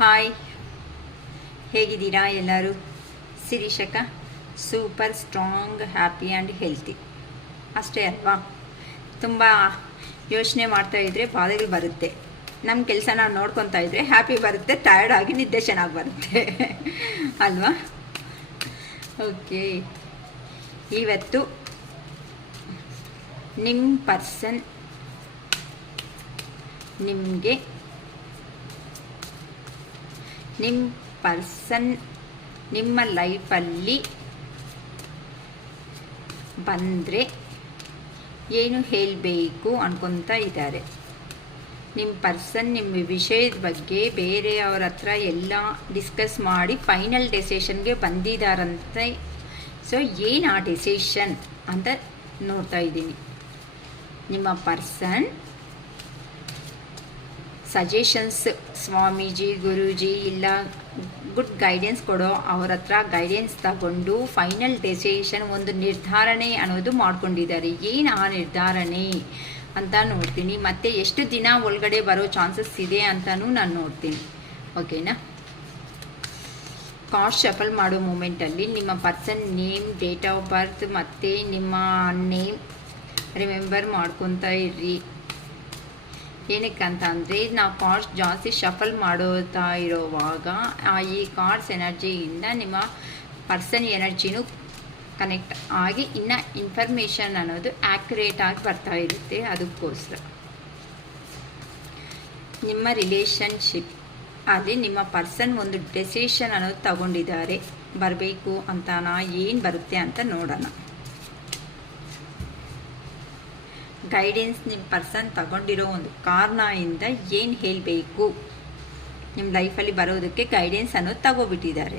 Hi, ಹೇಗಿದ್ದೀರಾ ಎಲ್ಲರೂ? ಶಿರೀಷಕ super strong, happy and healthy ಅಷ್ಟೇ ಅಲ್ವಾ? ತುಂಬ ಯೋಚನೆ ಮಾಡ್ತಾಯಿದ್ರೆ ಬಾಧೆಗಳು ಬರುತ್ತೆ. ನಮ್ಮ ಕೆಲಸ ನಾವು ನೋಡ್ಕೊತಾ ಇದ್ದರೆ ಹ್ಯಾಪಿ ಬರುತ್ತೆ, ಟಯರ್ಡ್ ಆಗಿ ನಿದ್ದೆ ಚೆನ್ನಾಗಿ ಬರುತ್ತೆ ಅಲ್ವಾ? ಓಕೆ, ಇವತ್ತು ನಿಮ್ಮ ಪರ್ಸನ್ ನಿಮ್ಮ ಲೈಫಲ್ಲಿ ಬಂದರೆ ಏನು ಹೇಳಬೇಕು ಅನ್ಕೊತಾ ಇದ್ದಾರೆ. ನಿಮ್ಮ ಪರ್ಸನ್ ನಿಮ್ಮ ವಿಷಯದ ಬಗ್ಗೆ ಬೇರೆಯವ್ರ ಹತ್ರ ಎಲ್ಲ ಡಿಸ್ಕಸ್ ಮಾಡಿ ಫೈನಲ್ ಡೆಸಿಷನ್ಗೆ ಬಂದಿದ್ದಾರಂತೆ. ಸೊ ಏನು ಆ ಡೆಸಿಷನ್ ಅಂತ ನೋಡ್ತಾ ಇದ್ದೀನಿ. ನಿಮ್ಮ ಪರ್ಸನ್ ಸಜೆಷನ್ಸ್, ಸ್ವಾಮೀಜಿ, ಗುರೂಜಿ ಇಲ್ಲ ಗುಡ್ ಗೈಡೆನ್ಸ್ ಕೊಡೋ ಅವ್ರ ಹತ್ರ ಗೈಡೆನ್ಸ್ ತಗೊಂಡು ಫೈನಲ್ ಡೆಸಿಷನ್, ಒಂದು ನಿರ್ಧಾರಣೆ ಅನ್ನೋದು ಮಾಡ್ಕೊಂಡಿದ್ದಾರೆ. ಏನು ಆ ನಿರ್ಧಾರಣೆ ಅಂತ ನೋಡ್ತೀನಿ. ಮತ್ತು ಎಷ್ಟು ದಿನ ಒಳಗಡೆ ಬರೋ ಚಾನ್ಸಸ್ ಇದೆ ಅಂತಲೂ ನಾನು ನೋಡ್ತೀನಿ. ಓಕೆನಾ? ಕಾರ್ಡ್ ಶಫಲ್ ಮಾಡೋ ಮೂಮೆಂಟಲ್ಲಿ ನಿಮ್ಮ person name, date of birth ಮತ್ತು ನಿಮ್ಮ ನೇಮ್ ರಿಮೆಂಬರ್ ಮಾಡ್ಕೊತಾ ಇರ್ರಿ. ಏನಕ್ಕಂತ ಅಂದರೆ, ನಾವು ಕಾರ್ಡ್ಸ್ ಜಾಸ್ತಿ ಶಫಲ್ ಮಾಡೋತಾ ಇರೋವಾಗ ಈ ಕಾರ್ಡ್ಸ್ ಎನರ್ಜಿಯಿಂದ ನಿಮ್ಮ ಪರ್ಸನ್ ಎನರ್ಜಿನೂ ಕನೆಕ್ಟ್ ಆಗಿ ಇನ್ನು ಇನ್ಫಾರ್ಮೇಷನ್ ಅನ್ನೋದು ಆ್ಯಕ್ಯುರೇಟ್ ಆಗಿ ಬರ್ತಾ ಇರುತ್ತೆ. ಅದಕ್ಕೋಸ್ಕರ ನಿಮ್ಮ ರಿಲೇಷನ್ಶಿಪ್ ಅಲ್ಲಿ ನಿಮ್ಮ ಪರ್ಸನ್ ಒಂದು ಡೆಸಿಷನ್ ಅನ್ನೋದು ತಗೊಂಡಿದ್ದಾರೆ. ಬರಬೇಕು ಅಂತಾನ, ಏನು ಬರುತ್ತೆ ಅಂತ ನೋಡೋಣ. ಗೈಡೆನ್ಸ್ ನಿಮ್ಮ ಪರ್ಸನ್ ತಗೊಂಡಿರೋ ಒಂದು ಕಾರಣದಿಂದ ಏನು ಹೇಳಬೇಕು, ನಿಮ್ಮ ಲೈಫಲ್ಲಿ ಬರೋದಕ್ಕೆ ಗೈಡೆನ್ಸ್ ಅನ್ನೋದು ತಗೋಬಿಟ್ಟಿದ್ದಾರೆ.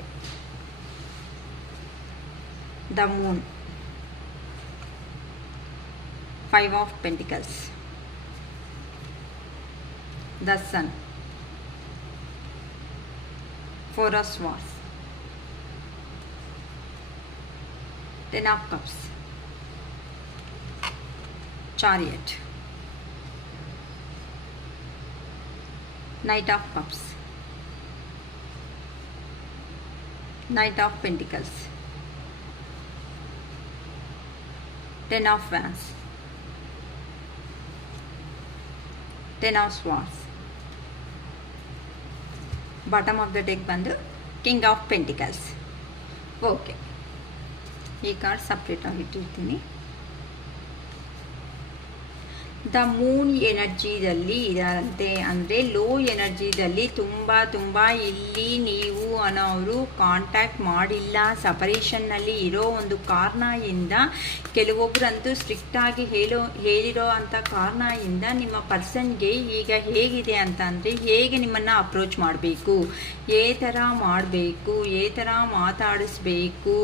The moon, 5 of pentacles, the sun, 4 of swords, 10 of cups, Chariot, Knight of Cups, Knight of Pentacles, 10 of Wands, 10 of Swords. Bottom of the deck ಬಂದು King of Pentacles. ಓಕೆ, ಈ ಕಾರ್ಡ್ ಸಪ್ರೇಟ್ ಆಗಿ ಇಟ್ಟಿರ್ತೀನಿ. The moon ಎನರ್ಜಿದಲ್ಲಿ ಇದಾರಂತೆ. ಅಂದರೆ low ಎನರ್ಜಿದಲ್ಲಿ ತುಂಬ ಇಲ್ಲಿ ನೀವು ಅನ್ನೋರು ಕಾಂಟ್ಯಾಕ್ಟ್ ಮಾಡಿಲ್ಲ, ಸಪರೇಷನ್ನಲ್ಲಿ ಇರೋ ಒಂದು ಕಾರಣದಿಂದ, ಕೆಲವೊಬ್ಬರಂತೂ ಸ್ಟ್ರಿಕ್ಟಾಗಿ ಹೇಳಿರೋ ಅಂಥ ಕಾರಣದಿಂದ ನಿಮ್ಮ ಪರ್ಸನ್ಗೆ ಈಗ ಹೇಗಿದೆ ಅಂತ ಅಂದರೆ, ಹೇಗೆ ನಿಮ್ಮನ್ನು ಅಪ್ರೋಚ್ ಮಾಡಬೇಕು, ಏ ಥರ ಮಾಡಬೇಕು, ಏ ಥರ ಮಾತಾಡಿಸ್ಬೇಕು,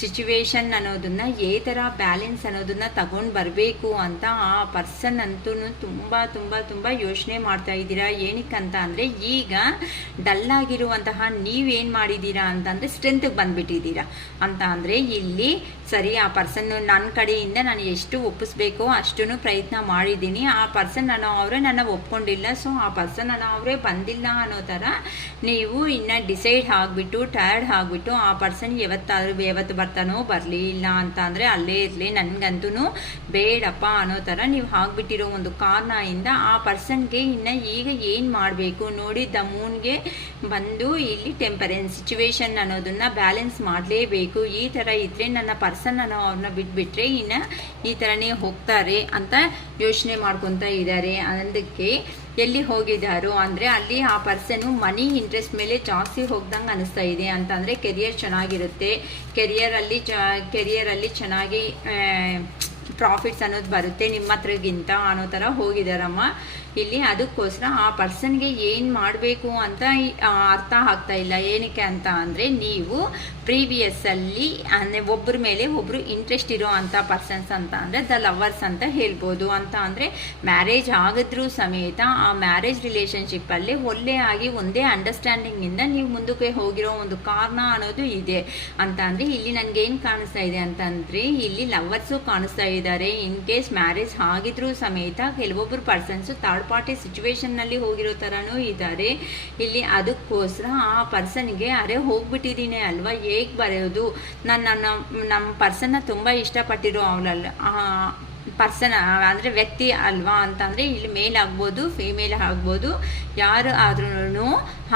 ಸಿಚುವೇಶನ್ ಅನ್ನೋದನ್ನು ಏ ಥರ ಬ್ಯಾಲೆನ್ಸ್ ಅನ್ನೋದನ್ನು ತಗೊಂಡು ಬರಬೇಕು ಅಂತ ಆ ಪರ್ಸನ್ ಅಂತೂ ತುಂಬ ಯೋಚನೆ ಮಾಡ್ತಾ ಇದ್ದೀರಾ. ಏನಕ್ಕಂತ ಅಂದರೆ, ಈಗ ಡಲ್ ಆಗಿರುವಂತಹ ನೀವೇನು ಮಾಡಿದ್ದೀರಾ ಅಂತಂದರೆ ಸ್ಟ್ರೆಂತ್ಗೆ ಬಂದುಬಿಟ್ಟಿದ್ದೀರಾ. ಅಂತ ಅಂದರೆ ಇಲ್ಲಿ ಸರಿ, ಆ ಪರ್ಸನ್ ನನ್ನ ಕಡೆಯಿಂದ ನಾನು ಎಷ್ಟು ಒಪ್ಪಿಸ್ಬೇಕೋ ಅಷ್ಟೂ ಪ್ರಯತ್ನ ಮಾಡಿದ್ದೀನಿ. ಆ ಪರ್ಸನ್ ಅವರೇ ನನ್ನ ಒಪ್ಕೊಂಡಿಲ್ಲ. ಸೊ ಆ ಪರ್ಸನ್ ಅವರೇ ಬಂದಿಲ್ಲ ಅನ್ನೋ ಥರ ನೀವು ಇನ್ನು ಡಿಸೈಡ್ ಆಗಿಬಿಟ್ಟು ಟಯರ್ಡ್ ಆಗಿಬಿಟ್ಟು ಆ ಪರ್ಸನ್ ಯಾವತ್ತು ಬರ್ತಾನೋ ಬರಲಿ, ಇಲ್ಲ ಅಂತ ಅಂದರೆ ಅಲ್ಲೇ ಇರಲಿ, ನನಗಂತೂ ಬೇಡಪ್ಪ ಅನ್ನೋ ಥರ ನೀವು ಆಗಿಬಿಟ್ಟಿರೋ ಒಂದು ಕಾರಣದಿಂದ ಆ ಪರ್ಸನ್ಗೆ ಇನ್ನು ಈಗ ಏನು ಮಾಡಬೇಕು ನೋಡಿ. ದ ಮೂನ್ಗೆ ಬಂದು ಇಲ್ಲಿ ಟೆಂಪರೆನ್ಸ್ ಸಿಚುವೇಶನ್ ಅನ್ನೋದನ್ನು ಬ್ಯಾಲೆನ್ಸ್ ಮಾಡಲೇಬೇಕು. ಈ ಥರ ಇದ್ದರೆ ನನ್ನ ಪರ್ಸನ್ ಅವ್ರನ್ನ ಬಿಟ್ಬಿಟ್ರೆ ಇನ್ನು ಈ ಥರನೇ ಹೋಗ್ತಾರೆ ಅಂತ ಯೋಚನೆ ಮಾಡ್ಕೊತಾ ಇದ್ದಾರೆ. ಅದಕ್ಕೆ ಎಲ್ಲಿ ಹೋಗಿದ್ದಾರೋ ಅಂದರೆ, ಅಲ್ಲಿ ಆ ಪರ್ಸನು ಮನಿ ಇಂಟ್ರೆಸ್ಟ್ ಮೇಲೆ ಜಾಸ್ತಿ ಹೋಗ್ದಂಗೆ ಅನಿಸ್ತಾ ಇದೆ. ಅಂತಂದರೆ ಕೆರಿಯರ್ ಚೆನ್ನಾಗಿರುತ್ತೆ, ಕೆರಿಯರಲ್ಲಿ ಚೆನ್ನಾಗಿ ಪ್ರಾಫಿಟ್ಸ್ ಅನ್ನೋದು ಬರುತ್ತೆ ನಿಮ್ಮ ಹತ್ರಗಿಂತ ಅನ್ನೋ ಥರ ಹೋಗಿದ್ದಾರಮ್ಮ ಇಲ್ಲಿ. ಅದಕ್ಕೋಸ್ಕರ ಆ ಪರ್ಸನ್ಗೆ ಏನು ಮಾಡಬೇಕು ಅಂತ ಅರ್ಥ ಆಗ್ತಾ ಇಲ್ಲ. ಏನಕ್ಕೆ ಅಂತ ಅಂದರೆ, ನೀವು ಪ್ರೀವಿಯಸ್ಸಲ್ಲಿ ಅಂದರೆ ಒಬ್ಬರ ಮೇಲೆ ಒಬ್ಬರು ಇಂಟ್ರೆಸ್ಟ್ ಇರೋ ಅಂಥ ಪರ್ಸನ್ಸ್ ಅಂತ ಅಂದರೆ ದ ಲವರ್ಸ್ ಅಂತ ಹೇಳ್ಬೋದು. ಅಂತ ಅಂದರೆ ಮ್ಯಾರೇಜ್ ಆಗಿದ್ರೂ ಸಮೇತ ಆ ಮ್ಯಾರೇಜ್ ರಿಲೇಷನ್ಶಿಪ್ಪಲ್ಲಿ ಒಂದೇ ಅಂಡರ್ಸ್ಟ್ಯಾಂಡಿಂಗಿಂದ ನೀವು ಮುಂದಕ್ಕೆ ಹೋಗಿರೋ ಒಂದು ಕಾರಣ ಅನ್ನೋದು ಇದೆ. ಅಂತ ಅಂದರೆ ಇಲ್ಲಿ ನನಗೇನು ಕಾಣಿಸ್ತಾ ಇದೆ ಅಂತಂದರೆ, ಇಲ್ಲಿ ಲವರ್ಸು ಕಾಣಿಸ್ತಾ ಇದ್ದಾರೆ. ಇನ್ ಕೇಸ್ ಮ್ಯಾರೇಜ್ ಆಗಿದ್ರೂ ಸಮೇತ ಕೆಲವೊಬ್ಬರು ಪರ್ಸನ್ಸು ಥರ್ಡ್ ನರಪಾಟಿ ಸಿಚುವೇಶನ್ನಲ್ಲಿ ಹೋಗಿರೋ ಥರನೂ ಇದ್ದಾರೆ ಇಲ್ಲಿ. ಅದಕ್ಕೋಸ್ಕರ ಆ ಪರ್ಸನ್ಗೆ ಅರೆ ಹೋಗ್ಬಿಟ್ಟಿದ್ದೀನಿ ಅಲ್ವಾ, ಹೇಗೆ ಬರೆಯೋದು, ನಮ್ಮ ಪರ್ಸನ್ನ ತುಂಬ ಇಷ್ಟಪಟ್ಟಿರೋ ಅವಳಲ್ಲ ಪರ್ಸನ್ ಅಂದರೆ ವ್ಯಕ್ತಿ ಅಲ್ವಾ ಅಂತಂದರೆ ಇಲ್ಲಿ ಮೇಲ್ ಆಗ್ಬೋದು ಫೀಮೇಲ್ ಆಗ್ಬೋದು ಯಾರು ಆದ್ರೂ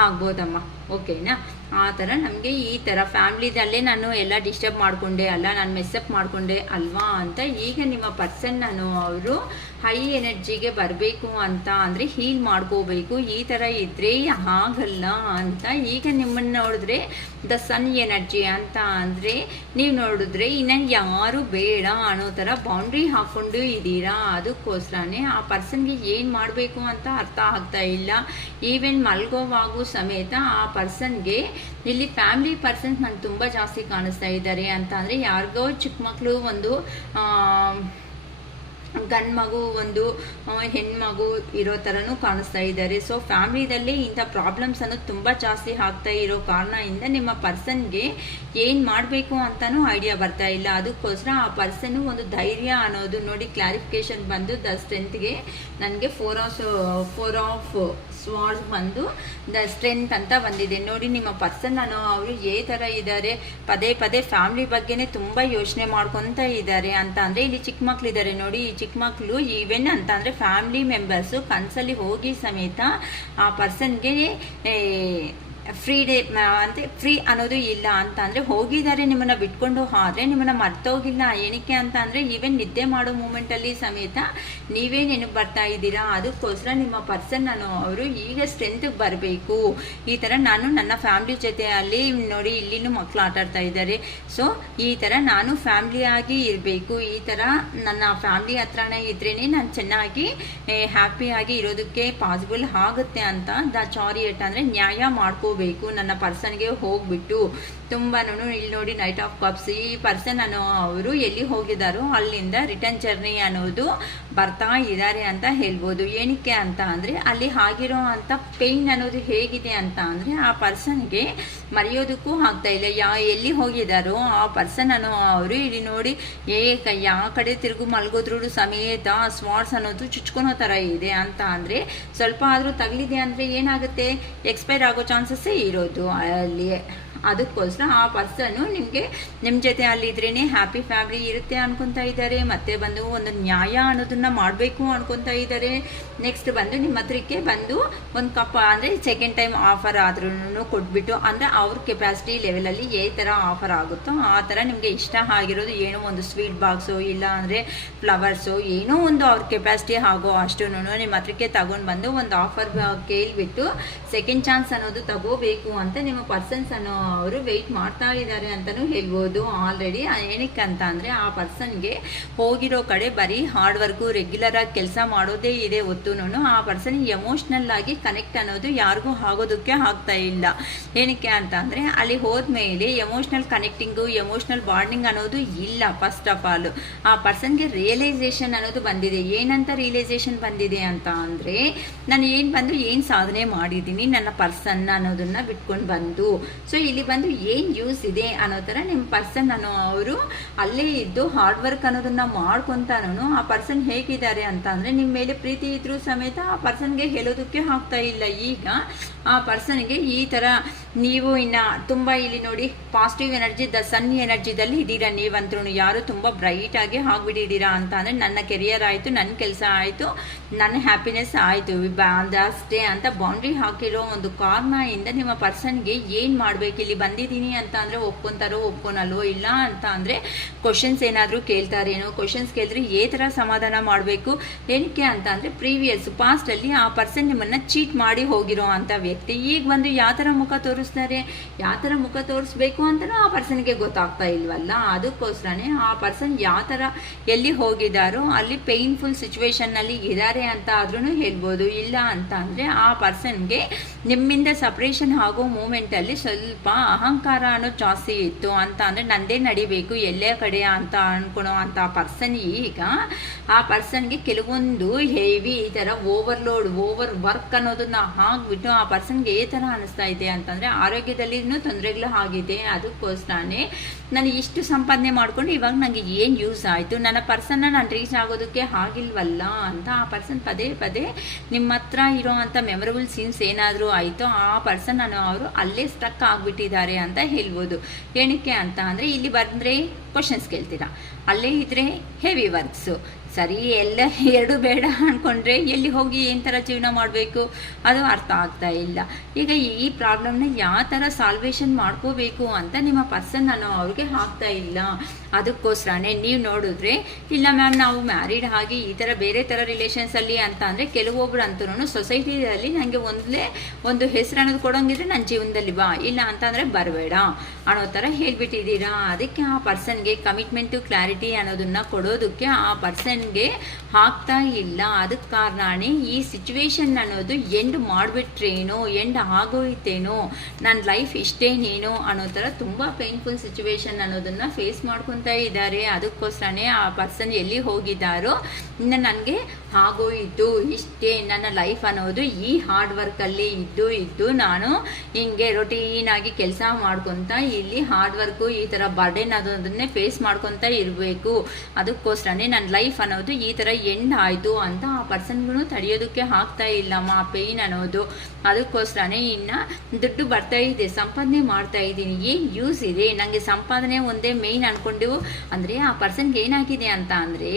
ಆಗ್ಬೋದಮ್ಮ, ಓಕೆನಾ. ಆ ಥರ ನಮಗೆ ಈ ಥರ ಫ್ಯಾಮ್ಲಿದಲ್ಲೇ ನಾನು ಎಲ್ಲ ಡಿಸ್ಟರ್ಬ್ ಮಾಡಿಕೊಂಡೆ ಅಲ್ಲ, ನಾನು ಮೆಸ್ಸಪ್ ಮಾಡಿಕೊಂಡೆ ಅಲ್ವಾ ಅಂತ. ಈಗ ನಿಮ್ಮ ಪರ್ಸನ್ ಅವರು ಹೈ ಎನರ್ಜಿಗೆ ಬರಬೇಕು ಅಂತ ಅಂದರೆ ಹೀಲ್ ಮಾಡ್ಕೋಬೇಕು. ಈ ಥರ ಇದ್ದರೆ ಆಗಲ್ಲ ಅಂತ. ಈಗ ನಿಮ್ಮನ್ನು ನೋಡಿದ್ರೆ ದ ಸನ್ ಎನರ್ಜಿ ಅಂತ ಅಂದರೆ ನೀವು ನೋಡಿದ್ರೆ ಇನ್ನು ಯಾರು ಬೇಡ ಅನ್ನೋ ಥರ ಬೌಂಡ್ರಿ ಹಾಕ್ಕೊಂಡು ಇದ್ದೀರಾ. ಅದಕ್ಕೋಸ್ಕರನೇ ಆ ಪರ್ಸನ್ಗೆ ಏನು ಮಾಡಬೇಕು ಅಂತ ಅರ್ಥ ಆಗ್ತಾ ಇಲ್ಲ. ಈವನ್ ಮಲ್ಗೋವಾಗೂ ಸಮೇತ ಆ ಪರ್ಸನ್ಗೆ ಇಲ್ಲಿ ಫ್ಯಾಮಿಲಿ ಪರ್ಸನ್ಸ್ ನಂಗೆ ತುಂಬ ಜಾಸ್ತಿ ಕಾಣಿಸ್ತಾ ಇದ್ದಾರೆ ಅಂತ ಅಂದರೆ ಯಾರಿಗೋ ಚಿಕ್ಕ ಮಕ್ಕಳು ಒಂದು ಗಂಡು ಮಗು ಒಂದು ಹೆಣ್ಮಗು ಇರೋ ಥರನೂ ಕಾಣಿಸ್ತಾ ಇದ್ದಾರೆ. ಸೊ ಫ್ಯಾಮ್ಲಿದಲ್ಲಿ ಇಂಥ ಪ್ರಾಬ್ಲಮ್ಸ್ ಅನ್ನೋದು ತುಂಬ ಜಾಸ್ತಿ ಆಗ್ತಾ ಇರೋ ಕಾರಣದಿಂದ ನಿಮ್ಮ ಪರ್ಸನ್ಗೆ ಏನು ಮಾಡಬೇಕು ಅಂತಲೂ ಐಡಿಯಾ ಬರ್ತಾ ಇಲ್ಲ. ಅದಕ್ಕೋಸ್ಕರ ಆ ಪರ್ಸನ್ನು ಒಂದು ಧೈರ್ಯ ಅನ್ನೋದು ನೋಡಿ ಕ್ಲಾರಿಫಿಕೇಶನ್ ಬಂದು ದ ಸ್ಟ್ರೆಂತ್ಗೆ ನನಗೆ ಫೋರ್ ಆಫ್ ಸ್ವಾರ್ಡ್ಸ್ ಬಂದು ದ ಸ್ಟ್ರೆಂತ್ ಅಂತ ಬಂದಿದೆ ನೋಡಿ. ನಿಮ್ಮ ಪರ್ಸನ್ ಅವರು ಏ ಥರ ಇದ್ದಾರೆ, ಪದೇ ಪದೇ ಫ್ಯಾಮ್ಲಿ ಬಗ್ಗೆನೇ ತುಂಬ ಯೋಚನೆ ಮಾಡ್ಕೊತ ಇದ್ದಾರೆ ಅಂತ ಅಂದರೆ ಇಲ್ಲಿ ಚಿಕ್ಕ ಮಕ್ಕಳಿದ್ದಾರೆ ನೋಡಿ. ಈ ಚಿಕ್ಕ ಮಕ್ಕಳು ಈವೆನ್ ಅಂತ ಅಂದರೆ ಫ್ಯಾಮ್ಲಿ ಮೆಂಬರ್ಸು ಕನಸಲ್ಲಿ ಹೋಗಿ ಸಮೇತ ಆ ಪರ್ಸನ್ಗೆ ಫ್ರೀ ಅನ್ನೋದು ಇಲ್ಲ ಅಂತ ಅಂದರೆ ಹೋಗಿದ್ದಾರೆ, ನಿಮ್ಮನ್ನು ಬಿಟ್ಕೊಂಡು ಆದರೆ ನಿಮ್ಮನ್ನು ಮರ್ತೋಗಿಲ್ಲ. ಏನಕ್ಕೆ ಅಂತ ಅಂದರೆ ಈವೆನ್ ನಿದ್ದೆ ಮಾಡೋ ಮೂಮೆಂಟಲ್ಲಿ ಸಮೇತ ನೀವೇ ನೆನಪು ಬರ್ತಾ ಇದ್ದೀರಾ. ಅದಕ್ಕೋಸ್ಕರ ನಿಮ್ಮ ಪರ್ಸನ್ ಅವರು ಈಗ ಸ್ಟ್ರೆಂತ್ಗೆ ಬರಬೇಕು. ಈ ಥರ ನಾನು ನನ್ನ ಫ್ಯಾಮ್ಲಿ ಜೊತೆ ಅಲ್ಲಿ ನೋಡಿ ಇಲ್ಲಿನೂ ಮಕ್ಕಳು ಆಟಾಡ್ತಾ ಇದ್ದಾರೆ. ಸೊ ಈ ಥರ ನಾನು ಫ್ಯಾಮ್ಲಿಯಾಗಿ ಇರಬೇಕು, ಈ ಥರ ನನ್ನ ಫ್ಯಾಮ್ಲಿ ಹತ್ರನೇ ಇದ್ರೇ ನಾನು ಚೆನ್ನಾಗಿ ಹ್ಯಾಪಿಯಾಗಿ ಇರೋದಕ್ಕೆ ಪಾಸಿಬಲ್ ಆಗುತ್ತೆ ಅಂತ ದ ಚಾರಿಯಟ್ ಅಂದರೆ ನ್ಯಾಯ ಮಾಡ್ಕೋ ಬೇಕು ನನ್ನ ಪರ್ಸನ್ಗೆ ಹೋಗ್ಬಿಟ್ಟು. ತುಂಬಾನು ಇಲ್ಲಿ ನೋಡಿ ನೈಟ್ ಆಫ್ ಕಪ್ಸ್, ಈ ಪರ್ಸನ್ ಅವರು ಎಲ್ಲಿ ಹೋಗಿದಾರೋ ಅಲ್ಲಿಂದ ರಿಟರ್ನ್ ಜರ್ನಿ ಅನ್ನೋದು ಬರ್ತಾ ಇದ್ದಾರೆ ಅಂತ ಹೇಳ್ಬೋದು. ಏನಕ್ಕೆ ಅಂತ ಅಂದರೆ ಅಲ್ಲಿ ಆಗಿರೋ ಅಂತ ಪೇಯ್ನ್ ಅನ್ನೋದು ಹೇಗಿದೆ ಅಂತ ಅಂದರೆ ಆ ಪರ್ಸನ್ಗೆ ಮರೆಯೋದಕ್ಕೂ ಆಗ್ತಾ ಇಲ್ಲ. ಎಲ್ಲಿ ಹೋಗಿದಾರೋ ಆ ಪರ್ಸನ್ ಅವರು ಇಲ್ಲಿ ನೋಡಿ ಯಾವ ಕಡೆ ತಿರುಗು ಮಲ್ಗೋದ್ರೂ ಸಮೇತ ಸ್ವಾಟ್ಸ್ ಅನ್ನೋದು ಚುಚ್ಕೊಳೋ ಥರ ಇದೆ ಅಂತ ಅಂದರೆ ಸ್ವಲ್ಪ ಆದರೂ ತಗಲಿದೆ ಅಂದರೆ ಏನಾಗುತ್ತೆ, ಎಕ್ಸ್ಪೈರ್ ಆಗೋ ಚಾನ್ಸಸ್ಸೇ ಇರೋದು ಅಲ್ಲಿ. ಅದಕ್ಕೋಸ್ಕರ ಆ ಪರ್ಸನ್ನು ನಿಮಗೆ ನಿಮ್ಮ ಜೊತೆ ಅಲ್ಲಿದ್ರೇ ಹ್ಯಾಪಿ ಫ್ಯಾಮಿಲಿ ಇರುತ್ತೆ ಅನ್ಕೊತಾ ಇದ್ದಾರೆ. ಮತ್ತೆ ಬಂದು ಒಂದು ನ್ಯಾಯ ಅನ್ನೋದನ್ನ ಮಾಡಬೇಕು ಅನ್ಕೊತಾ ಇದ್ದಾರೆ. ನೆಕ್ಸ್ಟ್ ಬಂದು ನಿಮ್ಮ ಹತ್ರಕ್ಕೆ ಬಂದು ಒಂದು ಕಪ್ ಅಂದರೆ ಸೆಕೆಂಡ್ ಟೈಮ್ ಆಫರ್ ಆದ್ರೂ ಕೊಟ್ಬಿಟ್ಟು ಅಂದರೆ ಅವ್ರ ಕೆಪಾಸಿಟಿ ಲೆವೆಲಲ್ಲಿ ಏ ಥರ ಆಫರ್ ಆಗುತ್ತೋ ಆ ಥರ ನಿಮಗೆ ಇಷ್ಟ ಆಗಿರೋದು ಏನೋ ಒಂದು ಸ್ವೀಟ್ ಬಾಕ್ಸು ಇಲ್ಲ ಅಂದರೆ ಫ್ಲವರ್ಸು ಏನೋ ಒಂದು ಅವ್ರ ಕೆಪಾಸಿಟಿ ಆಗೋ ಅಷ್ಟು ನಿಮ್ಮ ಹತ್ರಕ್ಕೆ ತಗೊಂಡು ಬಂದು ಒಂದು ಆಫರ್ ಕೇಳಿಬಿಟ್ಟು ಸೆಕೆಂಡ್ ಚಾನ್ಸ್ ಅನ್ನೋದು ತಗೋಬೇಕು ಅಂತ ನಿಮ್ಮ ಪರ್ಸನ್ಸ್ ಅವರು ವೆಯ್ಟ್ ಮಾಡ್ತಾ ಇದ್ದಾರೆ ಅಂತಲೂ ಹೇಳ್ಬೋದು ಆಲ್ರೆಡಿ. ಏನಕ್ಕೆ ಅಂತ ಅಂದರೆ ಆ ಪರ್ಸನ್ಗೆ ಹೋಗಿರೋ ಕಡೆ ಬರೀ ಹಾರ್ಡ್ ವರ್ಕು ರೆಗ್ಯುಲರ್ ಆಗಿ ಕೆಲಸ ಮಾಡೋದೇ ಇದೆ ಹೊತ್ತುನು ಆ ಪರ್ಸನ್ ಎಮೋಷ್ನಲ್ ಆಗಿ ಕನೆಕ್ಟ್ ಅನ್ನೋದು ಯಾರಿಗೂ ಆಗೋದಕ್ಕೆ ಆಗ್ತಾ ಇಲ್ಲ. ಏನಕ್ಕೆ ಅಂತ ಅಂದರೆ ಅಲ್ಲಿ ಹೋದ್ಮೇಲೆ ಎಮೋಷ್ನಲ್ ಕನೆಕ್ಟಿಂಗು ಎಮೋಷ್ನಲ್ ಬಾಂಡಿಂಗ್ ಅನ್ನೋದು ಇಲ್ಲ. ಫಸ್ಟ್ ಆಫ್ ಆಲ್ ಆ ಪರ್ಸನ್ಗೆ ರಿಯಲೈಸೇಷನ್ ಅನ್ನೋದು ಬಂದಿದೆ. ಏನಂತ ರಿಯಲೈಸೇಷನ್ ಬಂದಿದೆ ಅಂತ ಅಂದರೆ ನಾನು ಏನು ಸಾಧನೆ ಮಾಡಿದ್ದೀನಿ ನನ್ನ ಪರ್ಸನ್ ಅನ್ನೋದನ್ನ ಬಿಟ್ಕೊಂಡು ಬಂದು. ಸೊ ಇಲ್ಲಿ ಬಂದು ಏನು ಯೂಸ್ ಇದೆ ಅನ್ನೋ ಥರ ನಿಮ್ಮ ಪರ್ಸನ್ ಅವರು ಅಲ್ಲೇ ಇದ್ದು ಹಾರ್ಡ್ ವರ್ಕ್ ಅನ್ನೋದನ್ನ ಮಾಡ್ಕೊತಾನು ಆ ಪರ್ಸನ್ ಹೇಗಿದ್ದಾರೆ ಅಂತ ಅಂದರೆ ನಿಮ್ಮ ಮೇಲೆ ಪ್ರೀತಿ ಇದ್ರೂ ಸಮೇತ ಆ ಪರ್ಸನ್ಗೆ ಹೇಳೋದಕ್ಕೆ ಆಗ್ತಾ ಇಲ್ಲ. ಈಗ ಆ ಪರ್ಸನ್ಗೆ ಈ ಥರ ನೀವು ಇನ್ನು ತುಂಬ ಇಲ್ಲಿ ನೋಡಿ ಪಾಸಿಟಿವ್ ಎನರ್ಜಿ ದ ಸನ್ ಎನರ್ಜಿದಲ್ಲಿ ಇದ್ದೀರಾ. ನೀವಂತರೂ ಯಾರು ತುಂಬ ಬ್ರೈಟಾಗಿ ಆಗಿಬಿಟ್ಟಿದ್ದೀರಾ ಅಂತ ಅಂದರೆ ನನ್ನ ಕೆರಿಯರ್ ಆಯಿತು, ನನ್ನ ಕೆಲಸ ಆಯಿತು, ನನ್ನ ಹ್ಯಾಪಿನೆಸ್ ಆಯಿತು ಅಷ್ಟೇ ಅಂತ ಬೌಂಡ್ರಿ ಹಾಕಿರೋ ಒಂದು ಕಾರಣದಿಂದ ನಿಮ್ಮ ಪರ್ಸನ್ಗೆ ಏನು ಮಾಡಬೇಕು ಇಲ್ಲಿ ಬಂದಿದ್ದೀನಿ ಅಂತ ಅಂದರೆ ಒಪ್ಕೊತಾರೋ ಒಪ್ಕೊನಲ್ವೋ, ಇಲ್ಲ ಅಂತ ಅಂದರೆ ಕ್ವಶನ್ಸ್ ಏನಾದರೂ ಕೇಳ್ತಾರೇನೋ, ಕ್ವಶನ್ಸ್ ಕೇಳಿದ್ರೆ ಏ ಥರ ಸಮಾಧಾನ ಮಾಡಬೇಕು. ಏನಕ್ಕೆ ಅಂತ ಅಂದರೆ ಪ್ರೀವಿಯಸ್ ಪಾಸ್ಟಲ್ಲಿ ಆ ಪರ್ಸನ್ ನಿಮ್ಮನ್ನು ಚೀಟ್ ಮಾಡಿ ಹೋಗಿರೋ ಅಂಥ ವ್ಯಕ್ತಿ ಈಗ ಬಂದು ಯಾವ ಥರ ಮುಖ ತೋರಿಸ್ತಾರೆ, ಯಾವ ಥರ ಮುಖ ತೋರಿಸ್ಬೇಕು ಅಂತಲೂ ಆ ಪರ್ಸನ್ಗೆ ಗೊತ್ತಾಗ್ತಾ ಇಲ್ವಲ್ಲ. ಅದಕ್ಕೋಸ್ಕರನೇ ಆ ಪರ್ಸನ್ ಯಾವ ಥರ ಎಲ್ಲಿ ಹೋಗಿದ್ದಾರೋ ಅಲ್ಲಿ ಪೇಯ್ನ್ಫುಲ್ ಸಿಚುವೇಶನ್ನಲ್ಲಿ ಇದ್ದಾರೆ ಅಂತ ಆದ್ರೂ ಹೇಳ್ಬೋದು. ಇಲ್ಲ ಅಂತ ಅಂದರೆ ಆ ಪರ್ಸನ್ಗೆ ನಿಮ್ಮಿಂದ ಸಪ್ರೇಷನ್ ಆಗೋ ಮೂಮೆಂಟಲ್ಲಿ ಸ್ವಲ್ಪ ಅಹಂಕಾರ ಅನ್ನೋದು ಜಾಸ್ತಿ ಇತ್ತು ಅಂತ ಅಂದರೆ ನಂದೇ ನಡಿಬೇಕು ಎಲ್ಲೇ ಕಡೆ ಅಂತ ಅನ್ಕೊಳೋ ಅಂತ ಪರ್ಸನ್ ಈಗ ಆ ಪರ್ಸನ್ಗೆ ಕೆಲವೊಂದು ಹೆವಿ ಈ ಥರ ಓವರ್ ವರ್ಕ್ ಅನ್ನೋದನ್ನ ಹಾಕ್ಬಿಟ್ಟು ಆ ಪರ್ಸನ್ಗೆ ಈ ಥರ ಅನಿಸ್ತಾ ಇದೆ ಅಂತಂದರೆ ಆರೋಗ್ಯದಲ್ಲಿನೂ ತೊಂದರೆಗಳು ಆಗಿದೆ. ಅದಕ್ಕೋಸ್ಕರನೇ ನಾನು ಇಷ್ಟು ಸಂಪಾದನೆ ಮಾಡಿಕೊಂಡು ಇವಾಗ ನನಗೆ ಏನು ಯೂಸ್ ಆಯಿತು, ನನ್ನ ಪರ್ಸನ್ನ ನಾನು ರೀಚ್ ಆಗೋದಕ್ಕೆ ಆಗಿಲ್ವಲ್ಲ ಅಂತ ಆ ಪರ್ಸನ್ ಪದೇ ಪದೇ ನಿಮ್ಮ ಹತ್ರ ಇರೋ ಅಂಥ ಮೆಮೊರಬಲ್ ಸೀನ್ಸ್ ಏನಾದರೂ ಆಯಿತು ಆ ಪರ್ಸನ್ ಅವರು ಅಲ್ಲೇ ಸ್ಟಕ್ ಆಗಿಬಿಟ್ಟಿದ್ದಾರೆ ಅಂತ ಹೇಳ್ಬೋದು. ಏನಕ್ಕೆ ಅಂತ ಅಂದರೆ ಇಲ್ಲಿ ಬಂದರೆ ಕ್ವಶನ್ಸ್ ಕೇಳ್ತೀರಾ, ಅಲ್ಲೇ ಇದ್ದರೆ ಹೆವಿ ವರ್ಕ್ಸು. ಸರಿ, ಎಲ್ಲ ಎರಡು ಬೇಡ ಅಂದ್ಕೊಂಡ್ರೆ ಎಲ್ಲಿ ಹೋಗಿ ಏನು ಥರ ಜೀವನ ಮಾಡಬೇಕು ಅದು ಅರ್ಥ ಆಗ್ತಾ ಇಲ್ಲ. ಈಗ ಈ ಪ್ರಾಬ್ಲಮ್ನ ಯಾವ ಥರ ಸಾಲ್ವೇಷನ್ ಮಾಡ್ಕೋಬೇಕು ಅಂತ ನಿಮ್ಮ ಪರ್ಸನ್ ಅವ್ರಿಗೆ ಆಗ್ತಾ ಇಲ್ಲ. ಅದಕ್ಕೋಸ್ಕರನೇ ನೀವು ನೋಡಿದ್ರೆ ಇಲ್ಲ ಮ್ಯಾಮ್ ನಾವು ಮ್ಯಾರಿಡ್ ಆಗಿ ಈ ಥರ ಬೇರೆ ಥರ ರಿಲೇಷನ್ಸಲ್ಲಿ ಅಂತ ಅಂದರೆ ಕೆಲವೊಬ್ರು ಅಂತೂ ಸೊಸೈಟಿಯಲ್ಲಿ ನನಗೆ ಒಂದು ಹೆಸರು ಅನ್ನೋದು ಕೊಡೋಂಗಿದ್ರೆ ನನ್ನ ಜೀವನದಲ್ಲಿ ಬಾ, ಇಲ್ಲ ಅಂತಂದರೆ ಬರಬೇಡ ಅನ್ನೋ ಥರ ಹೇಳ್ಬಿಟ್ಟಿದ್ದೀರಾ. ಅದಕ್ಕೆ ಆ ಪರ್ಸನ್ಗೆ ಕಮಿಟ್ಮೆಂಟು ಕ್ಲಾರಿಟಿ ಅನ್ನೋದನ್ನು ಕೊಡೋದಕ್ಕೆ ಆ ಪರ್ಸನ್ಗೆ ಆಗ್ತಾ ಇಲ್ಲ. ಅದಕ್ಕೆ ಕಾರಣನೇ ಈ ಸಿಚುವೇಶನ್ ಅನ್ನೋದು ಎಂಡ್ ಮಾಡಿಬಿಟ್ರೇನೋ, ಎಂಡ್ ಆಗೋಯ್ತೇನೋ, ನನ್ನ ಲೈಫ್ ಇಷ್ಟೇನೇನೋ ಅನ್ನೋ ಥರ ತುಂಬ ಪೇನ್ಫುಲ್ ಸಿಚುವೇಶನ್ ಅನ್ನೋದನ್ನು ಫೇಸ್ ಮಾಡ್ಕೊತಾ ಇದ್ದಾರೆ. ಅದಕ್ಕೋಸ್ಕರನೇ ಆ ಪರ್ಸನ್ ಎಲ್ಲಿ ಹೋಗಿದ್ದಾರೋ ಇನ್ನು ನನಗೆ ಆಗೋಯಿತು ಇಷ್ಟೇ, ನನ್ನ ಲೈಫ್ ಅನ್ನೋದು ಈ ಹಾರ್ಡ್ ವರ್ಕಲ್ಲಿ ಇದ್ದು ನಾನು ಹಿಂಗೆ ರೊಟೀನಾಗಿ ಕೆಲಸ ಮಾಡ್ಕೊತ ಇಲ್ಲಿ ಹಾರ್ಡ್ ವರ್ಕು ಈ ಥರ ಬರ್ಡೇನ್ ಅದನ್ನೇ ಫೇಸ್ ಮಾಡ್ಕೊತ ಇರಬೇಕು. ಅದಕ್ಕೋಸ್ಕರನೇ ನನ್ನ ಲೈಫ್ ಅನ್ನೋದು ಈ ಥರ ಎಂಡ್ ಆಯಿತು ಅಂತ ಆ ಪರ್ಸನ್ಗೂ ತಡೆಯೋದಕ್ಕೆ ಆಗ್ತಾ ಇಲ್ಲಮ್ಮ ಆ ಪೇಯ್ನ್ ಅನ್ನೋದು. ಅದಕ್ಕೋಸ್ಕರನೇ ಇನ್ನು ದುಡ್ಡು ಬರ್ತಾ ಇದೆ, ಸಂಪಾದನೆ ಮಾಡ್ತಾ ಇದ್ದೀನಿ, ಏನು ಯೂಸ್ ಇದೆ, ನನಗೆ ಸಂಪಾದನೆ ಒಂದೇ ಮೇಯ್ನ್ ಅಂದ್ಕೊಂಡು ಅಂದರೆ ಆ ಪರ್ಸನ್ಗೆ ಏನಾಗಿದೆ ಅಂತ ಅಂದರೆ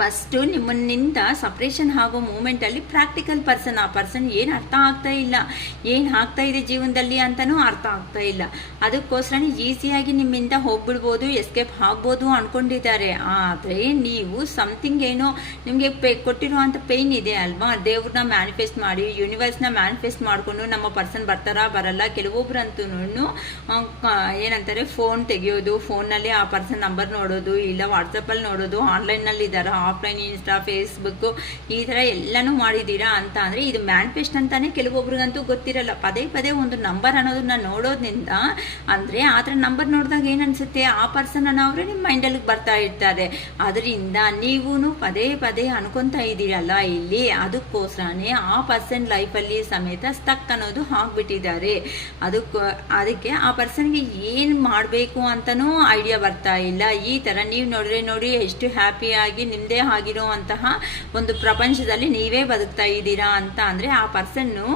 ಫಸ್ಟು ನಿಮ್ಮನ್ನಿಂದ ಸಪ್ರೇಷನ್ ಆಗೋ ಮೂಮೆಂಟಲ್ಲಿ ಪ್ರಾಕ್ಟಿಕಲ್ ಪರ್ಸನ್ ಆ ಪರ್ಸನ್ ಏನು ಅರ್ಥ ಆಗ್ತಾ ಇಲ್ಲ, ಏನು ಆಗ್ತಾ ಇದೆ ಜೀವನದಲ್ಲಿ ಅಂತಲೂ ಅರ್ಥ ಆಗ್ತಾ ಇಲ್ಲ. ಅದಕ್ಕೋಸ್ಕರ ಈಸಿಯಾಗಿ ನಿಮ್ಮಿಂದ ಹೋಗ್ಬಿಡ್ಬೋದು, ಎಸ್ಕೇಪ್ ಆಗ್ಬೋದು ಅಂದ್ಕೊಂಡಿದ್ದಾರೆ. ಆದರೆ ನೀವು ಸಮಥಿಂಗ್ ಏನೋ ನಿಮಗೆ ಕೊಟ್ಟಿರುವಂಥ ಪೇಯ್ನ್ ಇದೆ ಅಲ್ವಾ, ದೇವ್ರನ್ನ ಮ್ಯಾನಿಫೆಸ್ಟ್ ಮಾಡಿ ಯೂನಿವರ್ಸ್ನ ಮ್ಯಾನಿಫೆಸ್ಟ್ ಮಾಡಿಕೊಂಡು ನಮ್ಮ ಪರ್ಸನ್ ಬರ್ತಾರಾ ಬರಲ್ಲ. ಕೆಲವೊಬ್ರಂತೂ ಏನಂತಾರೆ ಫೋನ್ ತೆಗೆಯೋದು, ಫೋನ್ನಲ್ಲಿ ಆ ಪರ್ಸನ್ ನಂಬರ್ ನೋಡೋದು, ಇಲ್ಲ ವಾಟ್ಸಪ್ಪಲ್ಲಿ ನೋಡೋದು, ಆನ್ಲೈನಲ್ಲಿ ಇದ್ದಾರೆ, ಆಫ್ಲೈನ್ ಇನ್ಸ್ಟಾ ಫೇಸ್ಬುಕ್ ಈ ಥರ ಎಲ್ಲನೂ ಮಾಡಿದ್ದೀರಾ ಅಂತ ಅಂದರೆ ಇದು ಮ್ಯಾನಿಫೆಸ್ಟ್ ಅಂತಾನೆ ಕೆಲವೊಬ್ರಿಗಂತೂ ಗೊತ್ತಿರಲ್ಲ. ಪದೇ ಪದೇ ಒಂದು ನಂಬರ್ ಅನ್ನೋದನ್ನ ನೋಡೋದ್ರಿಂದ ಅಂದರೆ ಆ ಥರ ನಂಬರ್ ನೋಡಿದಾಗ ಏನು ಅನಿಸುತ್ತೆ, ಆ ಪರ್ಸನ್ ಅನ್ನೋರು ನಿಮ್ಮ ಮೈಂಡಲ್ಲಿ ಬರ್ತಾ ಇರ್ತಾರೆ. ಅದರಿಂದ ನೀವು ಪದೇ ಪದೇ ಅನ್ಕೊತಾ ಇದ್ದೀರಲ್ಲ ಇಲ್ಲಿ, ಅದಕ್ಕೋಸ್ಕರನೇ ಆ ಪರ್ಸನ್ ಲೈಫಲ್ಲಿ ಸಮೇತ ಸ್ಟಕ್ ಅನ್ನೋದು ಆಗ್ಬಿಟ್ಟಿದ್ದಾರೆ. ಅದಕ್ಕೆ ಆ ಪರ್ಸನ್ಗೆ ಏನು ಮಾಡಬೇಕು ಅಂತಲೂ ಐಡಿಯಾ ಬರ್ತಾ ಇಲ್ಲ. ಈ ಥರ ನೀವು ನೋಡಿ ಎಷ್ಟು ಹ್ಯಾಪಿಯಾಗಿ ನಿಮ್ಮದೇ ಆಗಿರುವಂತಹ ಒಂದು ಪ್ರಪಂಚದಲ್ಲಿ ನೀವೇ ಬದುಕ್ತಾ ಇದ್ದೀರಾ ಅಂತ ಅಂದರೆ ಆ ಪರ್ಸನ್ನು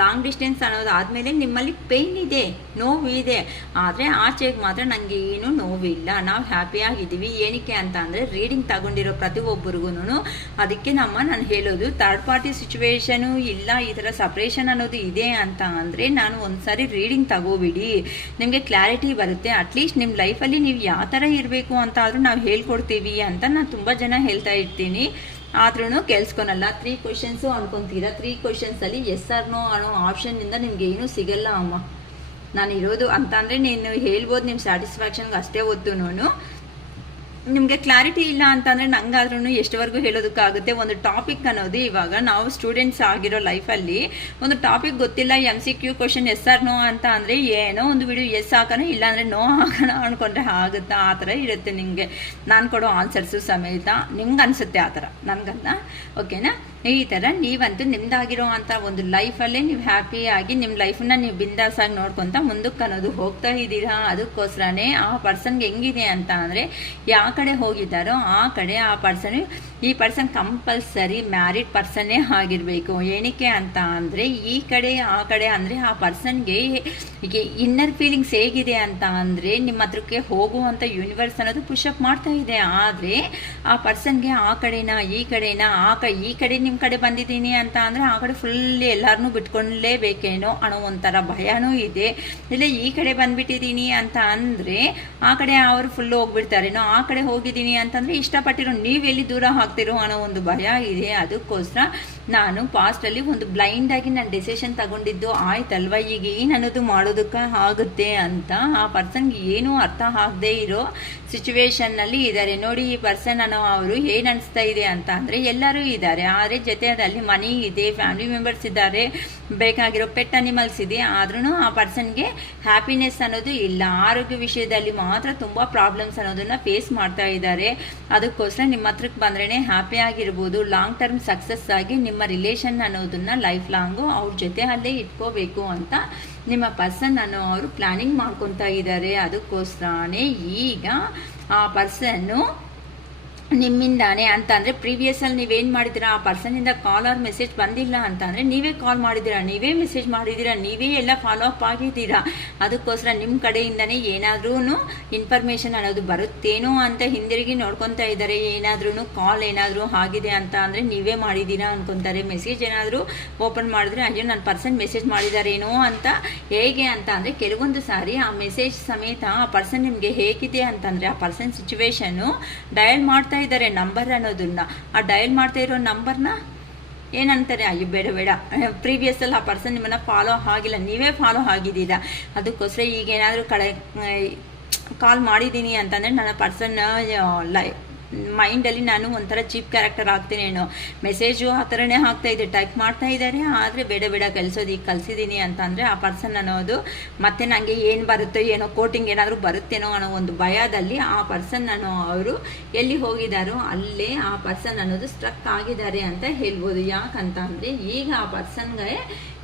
ಲಾಂಗ್ ಡಿಸ್ಟೆನ್ಸ್ ಅನ್ನೋದಾದಮೇಲೆ ನಿಮ್ಮಲ್ಲಿ ಪೇಯ್ನ್ ಇದೆ, ನೋವು ಇದೆ, ಆದರೆ ಆಚೆಗೆ ಮಾತ್ರ ನನಗೆ ಏನು ನೋವಿಲ್ಲ, ನಾವು ಹ್ಯಾಪಿಯಾಗಿದ್ದೀವಿ. ಏನಕ್ಕೆ ಅಂತ ಅಂದರೆ ರೀಡಿಂಗ್ ತಗೊಂಡಿರೋ ಪ್ರತಿಯೊಬ್ಬರಿಗೂ ಅದಕ್ಕೆ ನಾನು ಹೇಳೋದು ಥರ್ಡ್ ಪಾರ್ಟಿ ಸಿಚುವೇಶನು ಇಲ್ಲ, ಈ ಥರ ಸಪ್ರೇಷನ್ ಅನ್ನೋದು ಇದೆ ಅಂತ ಅಂದರೆ ನಾನು ಒಂದ್ಸಾರಿ ರೀಡಿಂಗ್ ತಗೋಬಿಡಿ, ನಿಮಗೆ ಕ್ಲಾರಿಟಿ ಬರುತ್ತೆ. ಅಟ್ಲೀಸ್ಟ್ ನಿಮ್ಮ ಲೈಫಲ್ಲಿ ನೀವು ಯಾವ ಥರ ಇರಬೇಕು ಅಂತ ಆದರೂ ನಾವು ಹೇಳ್ಕೊಡ್ತೀವಿ ಅಂತ ನಾನು ತುಂಬ ಜನ ಹೇಳ್ತಾ ಇರ್ತೀನಿ. ಆದ್ರೂ ಕೇಳಿಸ್ಕೊನಲ್ಲ. 3 ಕ್ವಶನ್ಸು ಅನ್ಕೊಂತೀರಾ, 3 ಕ್ವಶನ್ಸಲ್ಲಿ ಎಸ್ ಆರ್ ನೋ ಅನ್ನೋ ಆಪ್ಷನ್ನಿಂದ ನಿಮ್ಗೆ ಏನೂ ಸಿಗಲ್ಲ ಅಮ್ಮ. ನಾನು ಇರೋದು ಅಂತ ಅಂದರೆ ನೀನು ಹೇಳ್ಬೋದು ನಿಮ್ಮ ಸ್ಯಾಟಿಸ್ಫ್ಯಾಕ್ಷನ್ಗೆ ಅಷ್ಟೇ ಹೊತ್ತು ನಿಮಗೆ ಕ್ಲಾರಿಟಿ ಇಲ್ಲ ಅಂತಂದರೆ ನಂಗಾದ್ರೂ ಎಷ್ಟುವರೆಗೂ ಹೇಳೋದಕ್ಕಾಗುತ್ತೆ. ಒಂದು ಟಾಪಿಕ್ ಅನ್ನೋದು ಇವಾಗ ನಾವು ಸ್ಟೂಡೆಂಟ್ಸ್ ಆಗಿರೋ ಲೈಫಲ್ಲಿ ಒಂದು ಟಾಪಿಕ್ ಗೊತ್ತಿಲ್ಲ, MCQ question yes or no ಅಂತ ಅಂದರೆ ಏನೋ ಒಂದು ವಿಡಿಯೋ ಎಸ್ ಹಾಕೋಣ ಇಲ್ಲಾಂದರೆ ನೋ ಹಾಕೋಣ ಅಂದ್ಕೊಂಡ್ರೆ ಆಗುತ್ತಾ, ಆ ಥರ ಇರುತ್ತೆ ನಿಮಗೆ ನಾನು ಕೊಡೋ ಆನ್ಸರ್ಸು ಸಮೇತ. ನಿಮ್ಗೆ ಅನಿಸುತ್ತೆ ಆ ಥರ, ನನಗಲ್ಲ. ಓಕೆನಾ? ಈ ಥರ ನೀವಂತೂ ನಿಮ್ದಾಗಿರೋ ಅಂಥ ಒಂದು ಲೈಫಲ್ಲೇ ನೀವು ಹ್ಯಾಪಿಯಾಗಿ ನಿಮ್ಮ ಲೈಫನ್ನ ನೀವು ಬಿಂದಾಸಾಗಿ ನೋಡ್ಕೊತ ಮುಂದಕ್ಕೆ ಅನ್ನೋದು ಹೋಗ್ತಾ ಇದ್ದೀರಾ. ಅದಕ್ಕೋಸ್ಕರನೇ ಆ ಪರ್ಸನ್ಗೆ ಹೆಂಗಿದೆ ಅಂತ ಅಂದರೆ ಯಾವ ಕಡೆ ಹೋಗಿದ್ದಾರೋ ಆ ಕಡೆ ಆ ಪರ್ಸನ್ ಈ ಪರ್ಸನ್ ಕಂಪಲ್ಸರಿ ಮ್ಯಾರಿಡ್ ಪರ್ಸನ್ನೇ ಆಗಿರಬೇಕು. ಏನಕ್ಕೆ ಅಂತ ಅಂದರೆ ಈ ಕಡೆ ಆ ಕಡೆ ಅಂದರೆ ಆ ಪರ್ಸನ್ಗೆ ಇನ್ನರ್ ಫೀಲಿಂಗ್ಸ್ ಹೇಗಿದೆ ಅಂತ ಅಂದರೆ ನಿಮ್ಮ ಹತ್ರಕ್ಕೆ ಹೋಗುವಂಥ ಯೂನಿವರ್ಸ್ ಅನ್ನೋದು ಪುಷಪ್ ಮಾಡ್ತಾ ಇದೆ. ಆದರೆ ಆ ಪರ್ಸನ್ಗೆ ಆ ಕಡೆನಾ ಈ ಕಡೆನಾ ಈ ಕಡೆ ನಿಮ್ಮ ಕಡೆ ಬಂದಿದ್ದೀನಿ ಅಂತ ಅಂದರೆ ಆ ಕಡೆ ಫುಲ್ ಎಲ್ಲರನ್ನೂ ಬಿಟ್ಕೊಳ್ಳೇಬೇಕೇನೋ ಅನ್ನೋ ಒಂಥರ ಭಯನೂ ಇದೆ. ಇಲ್ಲ ಈ ಕಡೆ ಬಂದ್ಬಿಟ್ಟಿದ್ದೀನಿ ಅಂತ ಅಂದರೆ ಆ ಕಡೆ ಅವರು ಫುಲ್ ಹೋಗ್ಬಿಡ್ತಾರೇನೋ, ಆ ಕಡೆ ಹೋಗಿದ್ದೀನಿ ಅಂತಂದರೆ ಇಷ್ಟಪಟ್ಟಿರೋ ನೀವೆಲ್ಲಿ ದೂರ ಆಗ್ತಿರೋ ಅನ್ನೋ ಒಂದು ಭಯ ಇದೆ. ಅದಕ್ಕೋಸ್ಕರ ನಾನು ಪಾಸ್ಟಲ್ಲಿ ಒಂದು ಬ್ಲೈಂಡಾಗಿ ನಾನು ಡಿಸಿಷನ್ ತಗೊಂಡಿದ್ದು ಆಯ್ತಲ್ವ, ಈಗ ಏನು ಅನ್ನೋದು ಮಾಡೋದಕ್ಕೆ ಆಗುತ್ತೆ ಅಂತ ಆ ಪರ್ಸನ್ಗೆ ಏನೂ ಅರ್ಥ ಆಗದೆ ಇರೋ ಸಿಚುವೇಶನ್ನಲ್ಲಿ ಇದ್ದಾರೆ. ನೋಡಿ ಈ ಪರ್ಸನ್ ಅನ್ನೋ ಅವರು ಏನು ಅನಿಸ್ತಾ ಇದೆ ಅಂತ ಅಂದರೆ ಎಲ್ಲರೂ ಇದ್ದಾರೆ, ಆದರೆ ಜೊತೆಯಲ್ಲಿ ಮನಿ ಇದೆ, ಫ್ಯಾಮಿಲಿ ಮೆಂಬರ್ಸ್ ಇದ್ದಾರೆ, ಬೇಕಾಗಿರೋ ಪೆಟ್ ಅನಿಮಲ್ಸ್ ಇದೆ. ಆದ್ರೂ ಆ ಪರ್ಸನ್ಗೆ ಹ್ಯಾಪಿನೆಸ್ ಅನ್ನೋದು ಇಲ್ಲ. ಆರೋಗ್ಯ ವಿಷಯದಲ್ಲಿ ಮಾತ್ರ ತುಂಬ ಪ್ರಾಬ್ಲಮ್ಸ್ ಅನ್ನೋದನ್ನು ಫೇಸ್ ಮಾಡ್ತಾ ಇದ್ದಾರೆ. ಅದಕ್ಕೋಸ್ಕರ ನಿಮ್ಮ ಹತ್ರಕ್ಕೆ ಬಂದ್ರೇ ಹ್ಯಾಪಿ ಆಗಿರ್ಬೋದು, ಲಾಂಗ್ ಟರ್ಮ್ ಸಕ್ಸಸ್ ಆಗಿ ನಿಮ್ಮ ರಿಲೇಷನ್ ಅನ್ನೋದನ್ನ ಲೈಫ್ ಲಾಂಗು ಅವ್ರ ಜೊತೆ ಅಲ್ಲೇ ಇಟ್ಕೋಬೇಕು ಅಂತ ನಿಮ್ಮ ಪರ್ಸನ್ ಅವರು ಪ್ಲಾನಿಂಗ್ ಮಾಡ್ಕೊತಾ ಇದ್ದಾರೆ. ಅದಕ್ಕೋಸ್ಕರನೇ ಈಗ ಆ ಪರ್ಸನ್ನು ನಿಮ್ಮಿಂದಾನೆ ಅಂತ ಅಂದರೆ ಪ್ರೀವಿಯಸ್ಸಲ್ಲಿ ನೀವೇನು ಮಾಡಿದ್ದೀರಾ, ಆ ಪರ್ಸನಿಂದ ಕಾಲ್ ಆರ್ ಮೆಸೇಜ್ ಬಂದಿಲ್ಲ ಅಂತ ಅಂದರೆ ನೀವೇ ಕಾಲ್ ಮಾಡಿದ್ದೀರಾ, ನೀವೇ ಮೆಸೇಜ್ ಮಾಡಿದ್ದೀರಾ, ನೀವೇ ಎಲ್ಲ ಫಾಲೋ ಅಪ್ ಆಗಿದ್ದೀರಾ. ಅದಕ್ಕೋಸ್ಕರ ನಿಮ್ಮ ಕಡೆಯಿಂದನೇ ಏನಾದ್ರೂ ಇನ್ಫಾರ್ಮೇಷನ್ ಅನ್ನೋದು ಬರುತ್ತೇನೋ ಅಂತ ಹಿಂದಿರುಗಿ ನೋಡ್ಕೊತಾ ಇದ್ದಾರೆ. ಏನಾದ್ರೂ ಕಾಲ್ ಏನಾದರೂ ಆಗಿದೆ ಅಂತ ಅಂದರೆ ನೀವೇ ಮಾಡಿದ್ದೀರಾ ಅನ್ಕೊತಾರೆ. ಮೆಸೇಜ್ ಏನಾದರೂ ಓಪನ್ ಮಾಡಿದ್ರೆ ಅಯ್ಯೋ ನನ್ನ ಪರ್ಸನ್ ಮೆಸೇಜ್ ಮಾಡಿದಾರೇನೋ ಅಂತ. ಹೇಗೆ ಅಂತ ಅಂದರೆ ಕೆಲವೊಂದು ಸಾರಿ ಆ ಮೆಸೇಜ್ ಸಮೇತ ಆ ಪರ್ಸನ್ ನಿಮಗೆ ಹೇಗಿದೆ ಅಂತಂದರೆ ಆ ಪರ್ಸನ್ ಸಿಚುವೇಶನ್ನು ಡಯಲ್ ಮಾಡ್ತಾ ಇದ್ದಾರೆ ನಂಬರ್ ಅನ್ನೋದನ್ನ. ಆ ಡಯಲ್ ಮಾಡ್ತಾ ಇರೋ ನಂಬರ್ನ ಏನಂತಾರೆ, ಅಯ್ಯೋ ಬೇಡ ಬೇಡ, ಪ್ರೀವಿಯಸ್ ಅಲ್ಲಿ ಆ ಪರ್ಸನ್ ನಿಮ್ಮನ್ನ ಫಾಲೋ ಆಗಿಲ್ಲ, ನೀವೇ ಫಾಲೋ ಆಗಿದ್ದೀರಾ. ಅದಕ್ಕೋಸ್ಕರ ಈಗ ಏನಾದರೂ ಕಾಲ್ ಮಾಡಿದ್ದೀನಿ ಅಂತಂದರೆ ನನ್ನ ಪರ್ಸನ್ ಮೈಂಡಲ್ಲಿ ನಾನು ಒಂಥರ ಚೀಪ್ ಕ್ಯಾರೆಕ್ಟರ್ ಆಗ್ತೀನೇನೋ, ಮೆಸೇಜು ಆ ಥರನೇ ಆಗ್ತಾ ಇದೆ, ಟೈಪ್ ಮಾಡ್ತಾ ಇದ್ದಾರೆ, ಆದರೆ ಬೇಡ ಬೇಡ ಈಗ ಕಲಿಸಿದ್ದೀನಿ ಅಂತಂದರೆ ಆ ಪರ್ಸನ್ ಅನ್ನೋದು ಮತ್ತೆ ನನಗೆ ಏನು ಬರುತ್ತೋ ಏನೋ ಕೋಟಿಂಗ್ ಏನಾದರೂ ಬರುತ್ತೇನೋ ಅನ್ನೋ ಒಂದು ಭಯದಲ್ಲಿ ಆ ಪರ್ಸನ್ ಅವರು ಎಲ್ಲಿ ಹೋಗಿದ್ದಾರೋ ಅಲ್ಲೇ ಆ ಪರ್ಸನ್ ಅನ್ನೋದು ಸ್ಟ್ರಕ್ ಆಗಿದ್ದಾರೆ ಅಂತ ಹೇಳ್ಬೋದು. ಯಾಕಂತ ಅಂದರೆ ಈಗ ಆ ಪರ್ಸನ್ಗೆ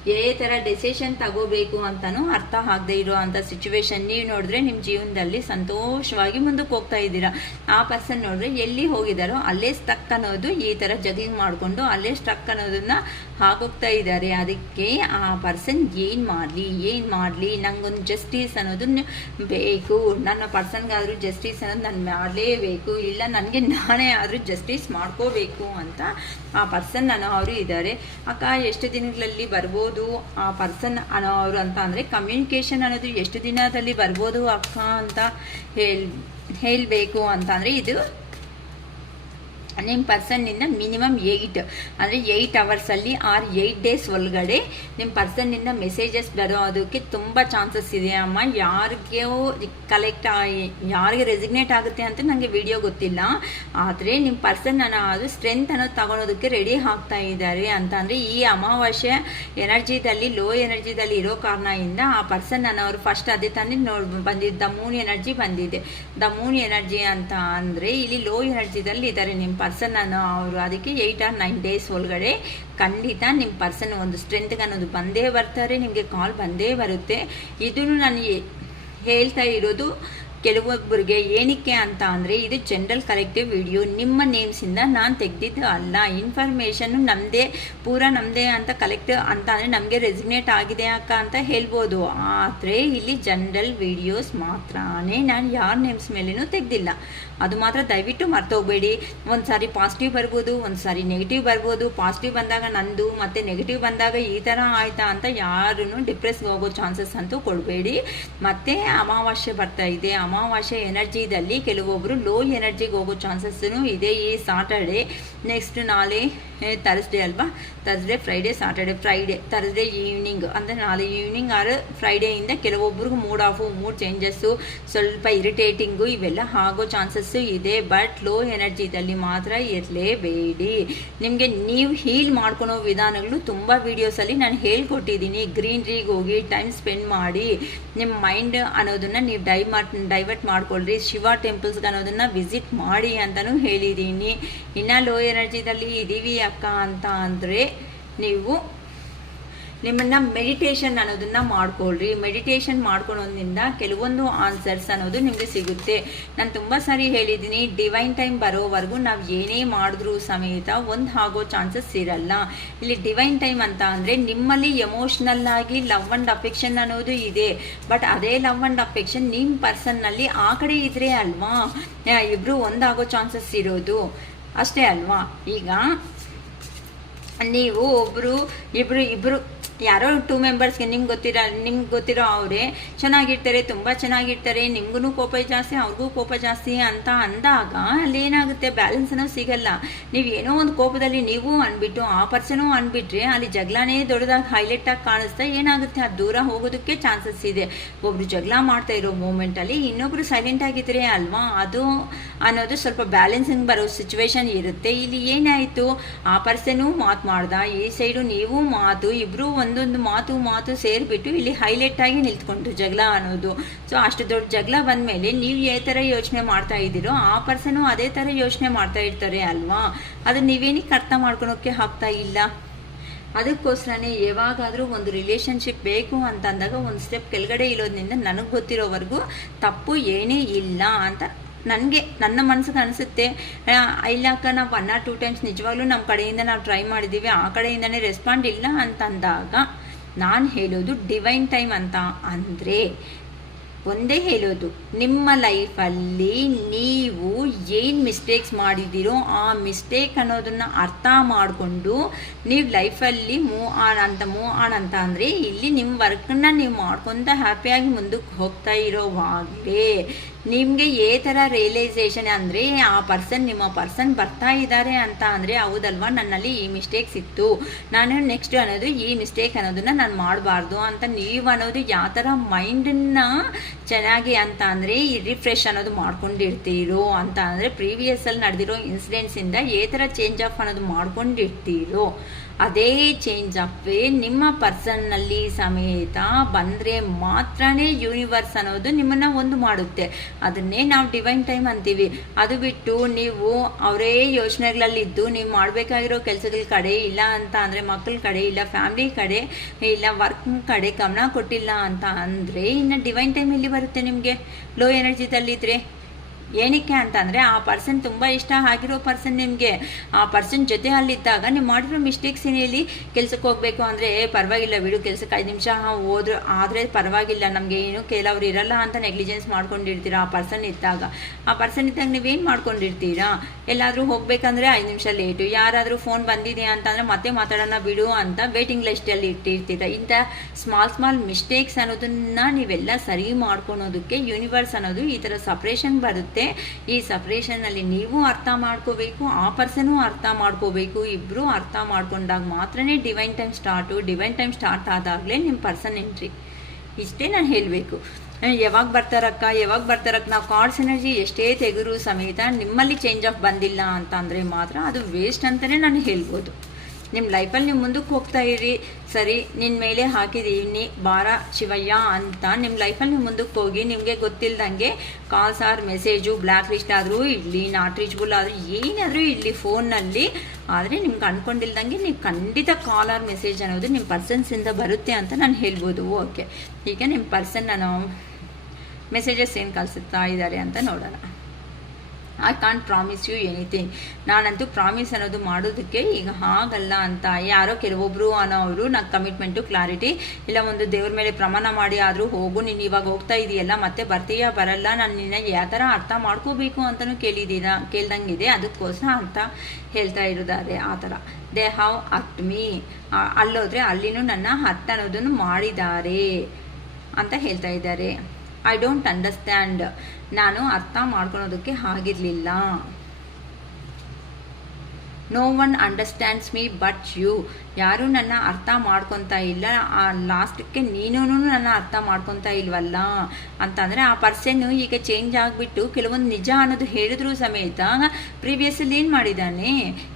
ಯಾವ ಥರ ಡೆಸಿಷನ್ ತಗೋಬೇಕು ಅಂತಲೂ ಅರ್ಥ ಆಗದೆ ಇರೋ ಅಂಥ ಸಿಚುವೇಶನ್. ನೀವು ನೋಡಿದ್ರೆ ನಿಮ್ಮ ಜೀವನದಲ್ಲಿ ಸಂತೋಷವಾಗಿ ಮುಂದಕ್ಕೆ ಹೋಗ್ತಾ ಇದ್ದೀರಾ. ಆ ಪರ್ಸನ್ ನೋಡಿದ್ರೆ ಎಲ್ಲಿ ಹೋಗಿದ್ದಾರೋ ಅಲ್ಲೇ ಸ್ಟ್ರಕ್ ಅನ್ನೋದು ಈ ಥರ ಜಗಿಂಗ್ ಮಾಡಿಕೊಂಡು ಅಲ್ಲೇ ಸ್ಟ್ರಕ್ ಅನ್ನೋದನ್ನ ಹಾಕೋಗ್ತಾ ಇದ್ದಾರೆ. ಅದಕ್ಕೆ ಆ ಪರ್ಸನ್ ಏನು ಮಾಡಲಿ ನಂಗೊಂದು ಜಸ್ಟಿಸ್ ಅನ್ನೋದು ಬೇಕು, ನನ್ನ ಪರ್ಸನ್ಗಾದರೂ ಜಸ್ಟಿಸ್ ಅನ್ನೋದು ನಾನು ಮಾಡಲೇಬೇಕು, ಇಲ್ಲ ನನಗೆ ನಾನೇ ಆದರೂ ಜಸ್ಟಿಸ್ ಮಾಡ್ಕೋಬೇಕು ಅಂತ ಆ ಪರ್ಸನ್ ಅವರು ಇದ್ದಾರೆ. ಅಕ್ಕ ಎಷ್ಟು ದಿನಗಳಲ್ಲಿ ಬರ್ಬೋದು ಆ ಪರ್ಸನ್ ಅನ್ನೋರು ಅಂತ ಅಂದರೆ ಕಮ್ಯುನಿಕೇಷನ್ ಅನ್ನೋದು ಎಷ್ಟು ದಿನದಲ್ಲಿ ಬರ್ಬೋದು ಅಕ್ಕ ಅಂತ ಹೇಳಬೇಕು ಅಂತ ಅಂದರೆ ಇದು ನಿಮ್ಮ ಪರ್ಸನ್ನಿಂದ ಮಿನಿಮಮ್ 8 ಅಂದರೆ 8 ಅವರ್ಸಲ್ಲಿ ಆರ್ 8 ಡೇಸ್ ಒಳಗಡೆ ನಿಮ್ಮ ಪರ್ಸನ್ನಿಂದ ಮೆಸೇಜಸ್ ಬರೋದಕ್ಕೆ ತುಂಬ ಚಾನ್ಸಸ್ ಇದೆ ಅಮ್ಮ. ಯಾರಿಗೆ ರೆಸಿಗ್ನೇಟ್ ಆಗುತ್ತೆ ಅಂತ ನನಗೆ ವಿಡಿಯೋ ಗೊತ್ತಿಲ್ಲ, ಆದರೆ ನಿಮ್ಮ ಪರ್ಸನ್ ಅದು ಸ್ಟ್ರೆಂತ್ ಅನ್ನೋದು ತಗೊಳೋದಕ್ಕೆ ರೆಡಿ ಆಗ್ತಾ ಇದ್ದಾರೆ ಅಂತ ಅಂದರೆ ಈ ಅಮಾವಾಸ್ಯೆ ಎನರ್ಜಿದಲ್ಲಿ ಲೋ ಎನರ್ಜಿದಲ್ಲಿ ಇರೋ ಕಾರಣದಿಂದ ಆ ಪರ್ಸನ್ ಅವರು ಫಸ್ಟ್ ಅದೇ ತಾನೇ ಬಂದಿದ್ದು ದ ಮೂನ್ ಎನರ್ಜಿ ಬಂದಿದೆ. ದ ಮೂನ್ ಎನರ್ಜಿ ಅಂತ ಅಂದರೆ ಇಲ್ಲಿ ಲೋ ಎನರ್ಜಿದಲ್ಲಿ ಇದ್ದಾರೆ ನಿಮ್ಮ ಪರ್ಸನ್ ಅವರು. ಅದಕ್ಕೆ 8 or 9 ಡೇಸ್ ಒಳಗಡೆ ಖಂಡಿತ ನಿಮ್ಮ ಪರ್ಸನ್ ಒಂದು ಸ್ಟ್ರೆಂತ್ಗೆ ಅನ್ನೋದು ಬಂದೇ ಬರ್ತಾರೆ, ನಿಮಗೆ ಕಾಲ್ ಬಂದೇ ಬರುತ್ತೆ. ಇದನ್ನು ನಾನು ಹೇಳ್ತಾ ಇರೋದು ಕೆಲವೊಬ್ಬರಿಗೆ ಏನಕ್ಕೆ ಅಂತ ಅಂದರೆ ಇದು ಜನರಲ್ ಕಲೆಕ್ಟಿವ್ ವಿಡಿಯೋ, ನಿಮ್ಮ ನೇಮ್ಸಿಂದ ನಾನು ತೆಗೆದಿದ್ದು ಅಲ್ಲ. ಇನ್ಫಾರ್ಮೇಷನ್ನು ನಮ್ಮದೇ ಅಂತ ಕಲೆಕ್ಟ್ ಅಂತ ಅಂದರೆ ನಮಗೆ ರೆಸಿಗ್ನೇಟ್ ಆಗಿದೆ ಅಕ್ಕ ಅಂತ ಹೇಳ್ಬೋದು. ಆದರೆ ಇಲ್ಲಿ ಜನರಲ್ ವಿಡಿಯೋಸ್ ಮಾತ್ರನೇ, ನಾನು ಯಾರ ನೇಮ್ಸ್ ಮೇಲೇನೂ ತೆಗೆದಿಲ್ಲ. ಅದು ಮಾತ್ರ ದಯವಿಟ್ಟು ಮರ್ತೋಗ್ಬೇಡಿ. ಒಂದು ಸಾರಿ ಪಾಸಿಟಿವ್ ಬರ್ಬೋದು, ಒಂದು ಸಾರಿ ನೆಗೆಟಿವ್ ಬರ್ಬೋದು. ಪಾಸಿಟಿವ್ ಬಂದಾಗ ನಂದು ಮತ್ತು ನೆಗೆಟಿವ್ ಬಂದಾಗ ಈ ಥರ ಆಯ್ತಾ ಅಂತ ಯಾರೂ ಡಿಪ್ರೆಸ್ಗೆ ಹೋಗೋ ಚಾನ್ಸಸ್ ಅಂತೂ ಕೊಡಬೇಡಿ. ಮತ್ತು ಅಮಾವಾಸ್ಯೆ ಬರ್ತಾ ಇದೆ, ಅಮಾವಾಸ್ಯೆ ಎನರ್ಜಿದಲ್ಲಿ ಕೆಲವೊಬ್ಬರು ಲೋ ಎನರ್ಜಿಗೆ ಹೋಗೋ ಚಾನ್ಸಸ್ಸೂ ಇದೆ. ಈ ಸಾಟರ್ಡೆ ನೆಕ್ಸ್ಟ್ ನಾಳೆ ಥರ್ಸ್ಡೇ ಅಲ್ವಾ, ಥರ್ಸ್ಡೇ ಫ್ರೈಡೇ ಥರ್ಸ್ಡೇ ಈವ್ನಿಂಗ್ ಅಂದರೆ ನಾಳೆ ಈವ್ನಿಂಗ್ ಆರ್ ಫ್ರೈಡೇಯಿಂದ ಕೆಲವೊಬ್ರಿಗೂ ಮೂಡ್ ಆಫು, ಮೂಡ್ ಚೇಂಜಸ್ಸು, ಸ್ವಲ್ಪ ಇರಿಟೇಟಿಂಗು ಇವೆಲ್ಲ ಆಗೋ ಚಾನ್ಸಸ್ಸು ಇದೆ. ಬಟ್ ಲೋ ಎನರ್ಜಿದಲ್ಲಿ ಮಾತ್ರ ಇರಲೇಬೇಡಿ. ನಿಮಗೆ ನೀವು ಹೀಲ್ ಮಾಡ್ಕೊಳೋ ವಿಧಾನಗಳು ತುಂಬ ವೀಡಿಯೋಸಲ್ಲಿ ನಾನು ಹೇಳ್ಕೊಟ್ಟಿದ್ದೀನಿ. ಗ್ರೀನ್ರಿಗೆ ಹೋಗಿ ಟೈಮ್ ಸ್ಪೆಂಡ್ ಮಾಡಿ ನಿಮ್ಮ ಮೈಂಡ್ ಅನ್ನೋದನ್ನು ನೀವು ಡೈವರ್ಟ್ ಮಾಡ್ಕೊಳ್ರಿ. ಶಿವ ಟೆಂಪಲ್ಸ್ಗೆ ಅನ್ನೋದನ್ನು ವಿಸಿಟ್ ಮಾಡಿ ಅಂತಲೂ ಹೇಳಿದ್ದೀನಿ. ಇನ್ನು ಲೋ ಎನರ್ಜಿದಲ್ಲಿ ಇದ್ದೀವಿ ಅಕ್ಕ ಅಂತ ಅಂದರೆ ನೀವು ನಿಮ್ಮನ್ನು ಮೆಡಿಟೇಷನ್ ಅನ್ನೋದನ್ನು ಮಾಡ್ಕೊಳ್ರಿ. ಮೆಡಿಟೇಷನ್ ಮಾಡ್ಕೊಳೋದ್ರಿಂದ ಕೆಲವೊಂದು ಆನ್ಸರ್ಸ್ ಅನ್ನೋದು ನಿಮಗೆ ಸಿಗುತ್ತೆ. ನಾನು ತುಂಬ ಸಾರಿ ಹೇಳಿದ್ದೀನಿ, ಡಿವೈನ್ ಟೈಮ್ ಬರೋವರೆಗೂ ನಾವು ಏನೇ ಮಾಡಿದ್ರೂ ಸಮೇತ ಒಂದು ಆಗೋ ಚಾನ್ಸಸ್ ಇರಲ್ಲ. ಇಲ್ಲಿ ಡಿವೈನ್ ಟೈಮ್ ಅಂತ ಅಂದರೆ ನಿಮ್ಮಲ್ಲಿ ಎಮೋಷ್ನಲ್ ಆಗಿ ಲವ್ ಆ್ಯಂಡ್ ಅಫೆಕ್ಷನ್ ಅನ್ನೋದು ಇದೆ. ಬಟ್ ಅದೇ ಲವ್ ಆ್ಯಂಡ್ ಅಫೆಕ್ಷನ್ ನಿಮ್ಮ ಪರ್ಸನ್ನಲ್ಲಿ ಆ ಕಡೆ ಇದ್ರೆ ಅಲ್ವಾ ಇಬ್ಬರು ಒಂದಾಗೋ ಚಾನ್ಸಸ್ ಇರೋದು, ಅಷ್ಟೇ ಅಲ್ವಾ. ಈಗ ನೀವು ಇಬ್ಬರು ಯಾರೋ 2 ಮೆಂಬರ್ಸ್ಗೆ ನಿಮ್ಗೆ ಗೊತ್ತಿರೋ ಅವರೇ ಚೆನ್ನಾಗಿರ್ತಾರೆ, ತುಂಬ ಚೆನ್ನಾಗಿರ್ತಾರೆ, ನಿಮ್ಗೂ ಕೋಪ ಜಾಸ್ತಿ ಅವ್ರಿಗೂ ಕೋಪ ಜಾಸ್ತಿ ಅಂತ ಅಂದಾಗ ಅಲ್ಲಿ ಏನಾಗುತ್ತೆ, ಬ್ಯಾಲೆನ್ಸ್ ಅನ್ನೋ ಸಿಗಲ್ಲ. ನೀವು ಏನೋ ಒಂದು ಕೋಪದಲ್ಲಿ ನೀವು ಅಂದ್ಬಿಟ್ಟು ಆ ಪರ್ಸನು ಅಂದ್ಬಿಟ್ರೆ ಅಲ್ಲಿ ಜಗಳನೇ ದೊಡ್ಡದಾಗಿ ಹೈಲೈಟಾಗಿ ಕಾಣಿಸ್ತಾ ಏನಾಗುತ್ತೆ, ಅದು ದೂರ ಹೋಗೋದಕ್ಕೆ ಚಾನ್ಸಸ್ ಇದೆ. ಒಬ್ರು ಜಗಳ ಮಾಡ್ತಾ ಇರೋ ಮೂಮೆಂಟಲ್ಲಿ ಇನ್ನೊಬ್ರು ಸೈಲೆಂಟ್ ಆಗಿದ್ರೆ ಅಲ್ವಾ ಅದು ಅನ್ನೋದು ಸ್ವಲ್ಪ ಬ್ಯಾಲೆನ್ಸಿಂಗ್ ಬರೋ ಸಿಚುವೇಶನ್ ಇರುತ್ತೆ. ಇಲ್ಲಿ ಏನಾಯಿತು, ಆ ಪರ್ಸನು ಮಾತು ಮಾಡ್ದ, ಈ ಸೈಡು ನೀವು ಮಾತು, ಇಬ್ಬರು ಒಂದೊಂದು ಮಾತು ಸೇರಿಬಿಟ್ಟು ಇಲ್ಲಿ ಹೈಲೈಟ್ ಆಗಿ ನಿಂತ್ಕೊಂಡು ಜಗಳ ಅನ್ನೋದು. ಸೊ ಅಷ್ಟು ದೊಡ್ಡ ಜಗಳ ಬಂದಮೇಲೆ ನೀವು ಯಾವ ಥರ ಯೋಚನೆ ಮಾಡ್ತಾ ಇದ್ದೀರೋ ಆ ಪರ್ಸನು ಅದೇ ಥರ ಯೋಚನೆ ಮಾಡ್ತಾ ಇರ್ತಾರೆ ಅಲ್ವಾ. ಅದು ನೀವೇನಕ್ಕೆ ಅರ್ಥ ಮಾಡ್ಕೊಳೋಕ್ಕೆ ಆಗ್ತಾ ಇಲ್ಲ. ಅದಕ್ಕೋಸ್ಕರನೇ ಯಾವಾಗಾದರೂ ಒಂದು ರಿಲೇಷನ್ಶಿಪ್ ಬೇಕು ಅಂತ ಅಂದಾಗ ಒಂದು ಸ್ಟೆಪ್ ಕೆಳಗಡೆ ಇರೋದ್ರಿಂದ ನನಗೆ ಗೊತ್ತಿರೋವರೆಗೂ ತಪ್ಪು ಏನೇ ಇಲ್ಲ ಅಂತ ನನ್ನ ಮನಸ್ಸಿಗೆ ಅನಿಸುತ್ತೆ. ಇಲ್ಲಕ್ಕ ನಾವು 1 or 2 ಟೈಮ್ಸ್ ನಿಜವಾಗ್ಲೂ ನಮ್ಮ ಕಡೆಯಿಂದ ನಾವು ಟ್ರೈ ಮಾಡಿದ್ದೀವಿ, ಆ ಕಡೆಯಿಂದನೇ ರೆಸ್ಪಾಂಡ್ ಇಲ್ಲ ಅಂತಂದಾಗ ನಾನು ಹೇಳೋದು ಡಿವೈನ್ ಟೈಮ್ ಅಂತ. ಅಂದರೆ ಒಂದೇ ಹೇಳೋದು, ನಿಮ್ಮ ಲೈಫಲ್ಲಿ ನೀವು ಏನು ಮಿಸ್ಟೇಕ್ಸ್ ಮಾಡಿದ್ದೀರೋ ಆ ಮಿಸ್ಟೇಕ್ ಅನ್ನೋದನ್ನು ಅರ್ಥ ಮಾಡಿಕೊಂಡು ನೀವು ಲೈಫಲ್ಲಿ ಮೂವ್ ಆನ್ ಅಂತ ಅಂದರೆ ಇಲ್ಲಿ ನಿಮ್ಮ ವರ್ಕನ್ನು ನೀವು ಮಾಡ್ಕೊತ ಹ್ಯಾಪಿಯಾಗಿ ಮುಂದಕ್ಕೆ ಹೋಗ್ತಾ ಇರೋವಾಗಲೇ ನಿಮಗೆ ಏ ಥರ ರಿಯಲೈಸೇಷನ್ ಅಂದರೆ ನಿಮ್ಮ ಪರ್ಸನ್ ಬರ್ತಾ ಇದ್ದಾರೆ ಅಂತ ಅಂದರೆ ಹೌದಲ್ವಾ, ನನ್ನಲ್ಲಿ ಈ ಮಿಸ್ಟೇಕ್ಸ್ ಇತ್ತು, ನಾನು ನೆಕ್ಸ್ಟ್ ಅನ್ನೋದು ಈ ಮಿಸ್ಟೇಕ್ ಅನ್ನೋದನ್ನು ನಾನು ಮಾಡಬಾರ್ದು ಅಂತ ನೀವು ಅನ್ನೋದು ಯಾವ ಥರ ಮೈಂಡನ್ನು ಚೆನ್ನಾಗಿ ಅಂತ ಅಂದರೆ ರಿಫ್ರೆಶ್ ಅನ್ನೋದು ಮಾಡ್ಕೊಂಡಿರ್ತೀರೋ ಅಂತ ಅಂದರೆ ಪ್ರೀವಿಯಸ್ಸಲ್ಲಿ ನಡೆದಿರೋ ಇನ್ಸಿಡೆಂಟ್ಸಿಂದ ಏ ಥರ ಚೇಂಜ್ ಆಫ್ ಅನ್ನೋದು ಮಾಡ್ಕೊಂಡಿರ್ತೀರೋ ಅದೇ ಚೇಂಜ್ ಆಫೇ ನಿಮ್ಮ ಪರ್ಸನ್ನಲ್ಲಿ ಸಮೇತ ಬಂದರೆ ಮಾತ್ರನೇ ಯೂನಿವರ್ಸ್ ಅನ್ನೋದು ನಿಮ್ಮನ್ನು ಒಂದು ಮಾಡುತ್ತೆ. ಅದನ್ನೇ ನಾವು ಡಿವೈನ್ ಟೈಮ್ ಅಂತೀವಿ. ಅದು ಬಿಟ್ಟು ನೀವು ಅವರೇ ಯೋಚನೆಗಳಲ್ಲಿದ್ದು ನೀವು ಮಾಡಬೇಕಾಗಿರೋ ಕೆಲಸಗಳ ಕಡೆ ಇಲ್ಲ ಅಂತ ಅಂದರೆ ಮಕ್ಕಳ ಕಡೆ ಇಲ್ಲ ಫ್ಯಾಮಿಲಿ ಕಡೆ ಇಲ್ಲ ವರ್ಕ್ ಕಡೆ ಗಮನ ಕೊಟ್ಟಿಲ್ಲ ಅಂತ ಅಂದರೆ ಇನ್ನು ಡಿವೈನ್ ಟೈಮ್ ಎಲ್ಲಿ ಬರುತ್ತೆ ನಿಮಗೆ? ಲೋ ಎನರ್ಜಿದಲ್ಲಿದ್ದರೆ ಏನಕ್ಕೆ ಅಂತ ಅಂದರೆ ಆ ಪರ್ಸನ್ ತುಂಬ ಇಷ್ಟ ಆಗಿರೋ ಪರ್ಸನ್ ನಿಮಗೆ. ಆ ಪರ್ಸನ್ ಜೊತೆ ಅಲ್ಲಿದ್ದಾಗ ನೀವು ಮಾಡಿರೋ ಮಿಸ್ಟೇಕ್ಸ್ ಏನೇಳಿ ಕೆಲ್ಸಕ್ಕೆ ಹೋಗಬೇಕು ಅಂದರೆ ಪರವಾಗಿಲ್ಲ ಬಿಡು, ಕೆಲ್ಸಕ್ಕೆ 5 ನಿಮಿಷ ಹೋದ್ರೆ ಆದರೆ ಪರವಾಗಿಲ್ಲ, ನಮಗೆ ಏನು ಕೆಲವ್ರು ಇರಲ್ಲ ಅಂತ ನೆಗ್ಲಿಜೆನ್ಸ್ ಮಾಡ್ಕೊಂಡಿರ್ತೀರ. ಆ ಪರ್ಸನ್ ಇದ್ದಾಗ ನೀವೇನು ಮಾಡ್ಕೊಂಡಿರ್ತೀರಾ? ಎಲ್ಲಾದರೂ ಹೋಗಬೇಕಂದ್ರೆ 5 ನಿಮಿಷ ಲೇಟು, ಯಾರಾದರೂ ಫೋನ್ ಬಂದಿದೆ ಅಂತಂದರೆ ಮತ್ತೆ ಮಾತಾಡೋಣ ಬಿಡು ಅಂತ ವೇಟಿಂಗ್ ಲಿಸ್ಟಲ್ಲಿ ಇಟ್ಟಿರ್ತೀರ. ಇಂಥ ಸ್ಮಾಲ್ ಮಿಸ್ಟೇಕ್ಸ್ ಅನ್ನೋದನ್ನು ನೀವೆಲ್ಲ ಸರಿ ಮಾಡ್ಕೊಳೋದಕ್ಕೆ ಯೂನಿವರ್ಸ್ ಅನ್ನೋದು ಈ ಥರ ಸಪ್ರೇಷನ್ ಬರುತ್ತೆ. ಈ ಸಪ್ರೇಷನ್ ಅಲ್ಲಿ ನೀವು ಅರ್ಥ ಮಾಡ್ಕೋಬೇಕು, ಆ ಪರ್ಸನ್ ಅರ್ಥ ಮಾಡ್ಕೋಬೇಕು. ಇಬ್ರು ಅರ್ಥ ಮಾಡ್ಕೊಂಡಾಗ ಮಾತ್ರನೇ ಡಿವೈನ್ ಟೈಮ್ ಸ್ಟಾರ್ಟ್ ಆದಾಗಲೇ ನಿಮ್ಮ ಪರ್ಸನ್ ಎಂಟ್ರಿ. ಇಷ್ಟೇ ನಾನು ಹೇಳಬೇಕು. ಯಾವಾಗ ಬರ್ತಾರಕ್ಕ ನಾವು ಕಾರ್ಡ್ಸ್ ಎನರ್ಜಿ ಎಷ್ಟೇ ತೆಗೆರು ಸಮೇತ ನಿಮ್ಮಲ್ಲಿ ಚೇಂಜ್ ಆಫ್ ಬಂದಿಲ್ಲ ಅಂತ ಅಂದರೆ ಮಾತ್ರ ಅದು ವೇಸ್ಟ್ ಅಂತಲೇ ನಾನು ಹೇಳ್ಬೋದು. ನಿಮ್ಮ ಲೈಫಲ್ಲಿ ನೀವು ಮುಂದಕ್ಕೆ ಹೋಗ್ತಾ ಇರಿ, ಸರಿ ನಿನ್ನ ಮೇಲೆ ಹಾಕಿದ್ದೀನಿ ಭಾರ ಶಿವಯ್ಯ ಅಂತ ನಿಮ್ಮ ಲೈಫಲ್ಲಿ ನೀವು ಮುಂದಕ್ಕೆ ಹೋಗಿ. ನಿಮಗೆ ಗೊತ್ತಿಲ್ಲದಂಗೆ calls or message black list ಆದರೂ ಇರಲಿ, ನಾಟ್ ರೀಚಬಲ್ ಆದರೂ ಏನಾದರೂ ಇರಲಿ ಫೋನ್ನಲ್ಲಿ, ಆದರೆ ನಿಮ್ಗೆ ಅಂದ್ಕೊಂಡಿಲ್ದಂಗೆ ನೀವು ಖಂಡಿತ ಕಾಲ್ ಆರ್ ಮೆಸೇಜ್ ಅನ್ನೋದು ನಿಮ್ಮ ಪರ್ಸನ್ಸಿಂದ ಬರುತ್ತೆ ಅಂತ ನಾನು ಹೇಳ್ಬೋದು. ಓಕೆ, ಈಗ ನಿಮ್ಮ ಪರ್ಸನ್ ನಾನು ಮೆಸೇಜಸ್ ಏನು ಕಳಿಸುತ್ತಾ ಇದ್ದಾರೆ ಅಂತ ನೋಡೋಣ. I can't promise you anything. ನಾನಂತೂ ಪ್ರಾಮಿಸ್ ಅನ್ನೋದು ಮಾಡೋದಕ್ಕೆ ಈಗ ಆಗಲ್ಲ ಅಂತ ಯಾರೋ ಕೆಲವೊಬ್ಬರು ಅನ್ನೋರು ನಂಗೆ ಕಮಿಟ್ಮೆಂಟು ಕ್ಲಾರಿಟಿ ಇಲ್ಲ ಒಂದು ದೇವ್ರ ಮೇಲೆ ಪ್ರಮಾಣ ಮಾಡಿ ಆದರೂ ಹೋಗು, ನೀನು ಇವಾಗ ಹೋಗ್ತಾ ಇದೆಯಲ್ಲ ಮತ್ತೆ ಬರ್ತೀಯಾ ಬರಲ್ಲ, ನಾನು ನಿನ್ನ ಯಾವ ಥರ ಅರ್ಥ ಮಾಡ್ಕೋಬೇಕು ಅಂತಲೂ ಕೇಳ್ದಂಗಿದೆ. ಅದಕ್ಕೋಸ್ಕರ ಅಂತ ಹೇಳ್ತಾ ಇರೋದಾರೆ ಆ ಥರ. ದೇ ಹ್ಯಾವ್ ಅರ್ಟ್ ಮೀ, ಅಲ್ಲೋದ್ರೆ ಅಲ್ಲಿನೂ ನನ್ನ ಹರ್ಟ್ ಅನ್ನೋದನ್ನು ಮಾಡಿದ್ದಾರೆ ಅಂತ ಹೇಳ್ತಾ ಇದ್ದಾರೆ. ಐ ಡೋಂಟ್ ಅಂಡರ್ಸ್ಟ್ಯಾಂಡ್, ನಾನು ಅರ್ಥ ಮಾಡ್ಕೊಳೋದಕ್ಕೆ ಆಗಿರಲಿಲ್ಲ. No one understands me but you, ಯಾರೂ ನನ್ನ ಅರ್ಥ ಮಾಡ್ಕೊತಾ ಇಲ್ಲ, ಆ ಲಾಸ್ಟಕ್ಕೆ ನೀನೂ ನನ್ನ ಅರ್ಥ ಮಾಡ್ಕೊತಾ ಇಲ್ವಲ್ಲ ಅಂತಂದರೆ ಆ ಪರ್ಸನ್ನು ಈಗ ಚೇಂಜ್ ಆಗಿಬಿಟ್ಟು ಕೆಲವೊಂದು ನಿಜ ಅನ್ನೋದು ಹೇಳಿದ್ರು ಸಮೇತ ಪ್ರೀವಿಯಸ್ಸಲ್ಲಿ ಏನು ಮಾಡಿದ್ದಾನೆ,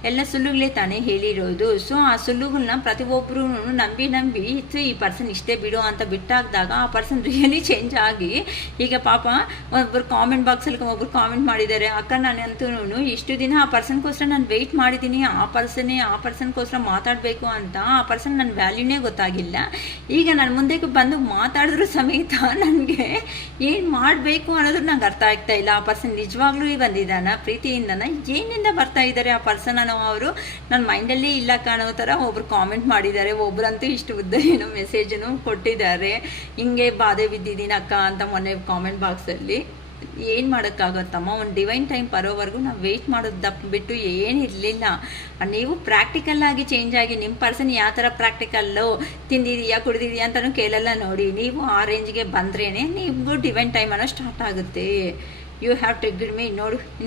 ಎಲ್ಲ ಸುಳ್ಳುಗಳೇ ತಾನೇ ಹೇಳಿರೋದು. ಸೊ ಆ ಸುಳ್ಳುಗಳನ್ನ ಪ್ರತಿಯೊಬ್ಬರೂ ನಂಬಿ ಈ ಪರ್ಸನ್ ಇಷ್ಟೇ ಬಿಡು ಅಂತ ಬಿಟ್ಟಾಕಿದಾಗ ಆ ಪರ್ಸನ್ ರಿಯಲಿ ಚೇಂಜ್ ಆಗಿ ಈಗ ಪಾಪ ಒಬ್ಬರು ಕಾಮೆಂಟ್ ಬಾಕ್ಸಲ್ಲಿ ಒಬ್ರು ಕಾಮೆಂಟ್ ಮಾಡಿದ್ದಾರೆ, ಅಕ್ಕ ನಾನಂತೂ ಇಷ್ಟು ದಿನ ಆ ಪರ್ಸನ್ಗೋಸ್ಕರ ನಾನು ವೆಯ್ಟ್ ಮಾಡಿದ್ದೀನಿ, ಆ ಪರ್ಸನ್ಗೋಸ್ಕರ ಮಾತಾಡಬೇಕು ಅಂತ ಆ ಪರ್ಸನ್ ನನ್ನ ವ್ಯಾಲ್ಯೂನೇ ಗೊತ್ತಾಗಿಲ್ಲ. ಈಗ ನಾನು ಮುಂದೆ ಬಂದು ಮಾತಾಡಿದ್ರು ಸಮೇತ ನನಗೆ ಏನು ಮಾಡಬೇಕು ಅನ್ನೋದು ನಂಗೆ ಅರ್ಥ ಆಗ್ತಾ ಇಲ್ಲ. ಆ ಪರ್ಸನ್ ನಿಜವಾಗ್ಲೂ ಬಂದಿದ್ದಾನ ಪ್ರೀತಿಯಿಂದನ, ಏನಿಂದ ಬರ್ತಾ ಇದ್ದಾರೆ ಆ ಪರ್ಸನ್ ಅನ್ನೋ ಅವರು ನನ್ನ ಮೈಂಡಲ್ಲಿ ಇಲ್ಲ ಕಾಣೋ ಥರ ಒಬ್ರು ಕಾಮೆಂಟ್ ಮಾಡಿದ್ದಾರೆ. ಒಬ್ರಂತೂ ಇಷ್ಟು ಉದ್ದ ಏನೋ ಮೆಸೇಜನ್ನು ಕೊಟ್ಟಿದ್ದಾರೆ, ಹಿಂಗೆ ಬಾಧೆ ಬಿದ್ದಿದ್ದೀನಿ ಅಕ್ಕ ಅಂತ ಮೊನ್ನೆ ಕಾಮೆಂಟ್ ಬಾಕ್ಸಲ್ಲಿ. ಏನು ಮಾಡೋಕ್ಕಾಗತ್ತಮ್ಮ, ಒಂದು ಡಿವೈನ್ ಟೈಮ್ ಬರೋವರೆಗೂ ನಾವು ವೆಯ್ಟ್ ಮಾಡೋದು ಬಿಟ್ಟು ಏನಿರಲಿಲ್ಲ. ನೀವು ಪ್ರಾಕ್ಟಿಕಲ್ ಆಗಿ ಚೇಂಜ್ ಆಗಿ ನಿಮ್ಮ ಪರ್ಸನ್ ಯಾವ ಥರ ಪ್ರಾಕ್ಟಿಕಲ್ಲು ತಿಂದಿದೆಯಾ ಕುಡಿದಿದೆಯಾ ಅಂತಲೂ ಕೇಳಲ್ಲ ನೋಡಿ. ನೀವು ಆ ರೇಂಜ್ಗೆ ಬಂದ್ರೇ ನಿಮಗೂ ಡಿವೈನ್ ಟೈಮ್ ಅನ್ನೋ ಸ್ಟಾರ್ಟ್ ಆಗುತ್ತೆ. ಯು ಹ್ಯಾವ್ ಟ್ರಿಗ್ಡ್ ಮೀ,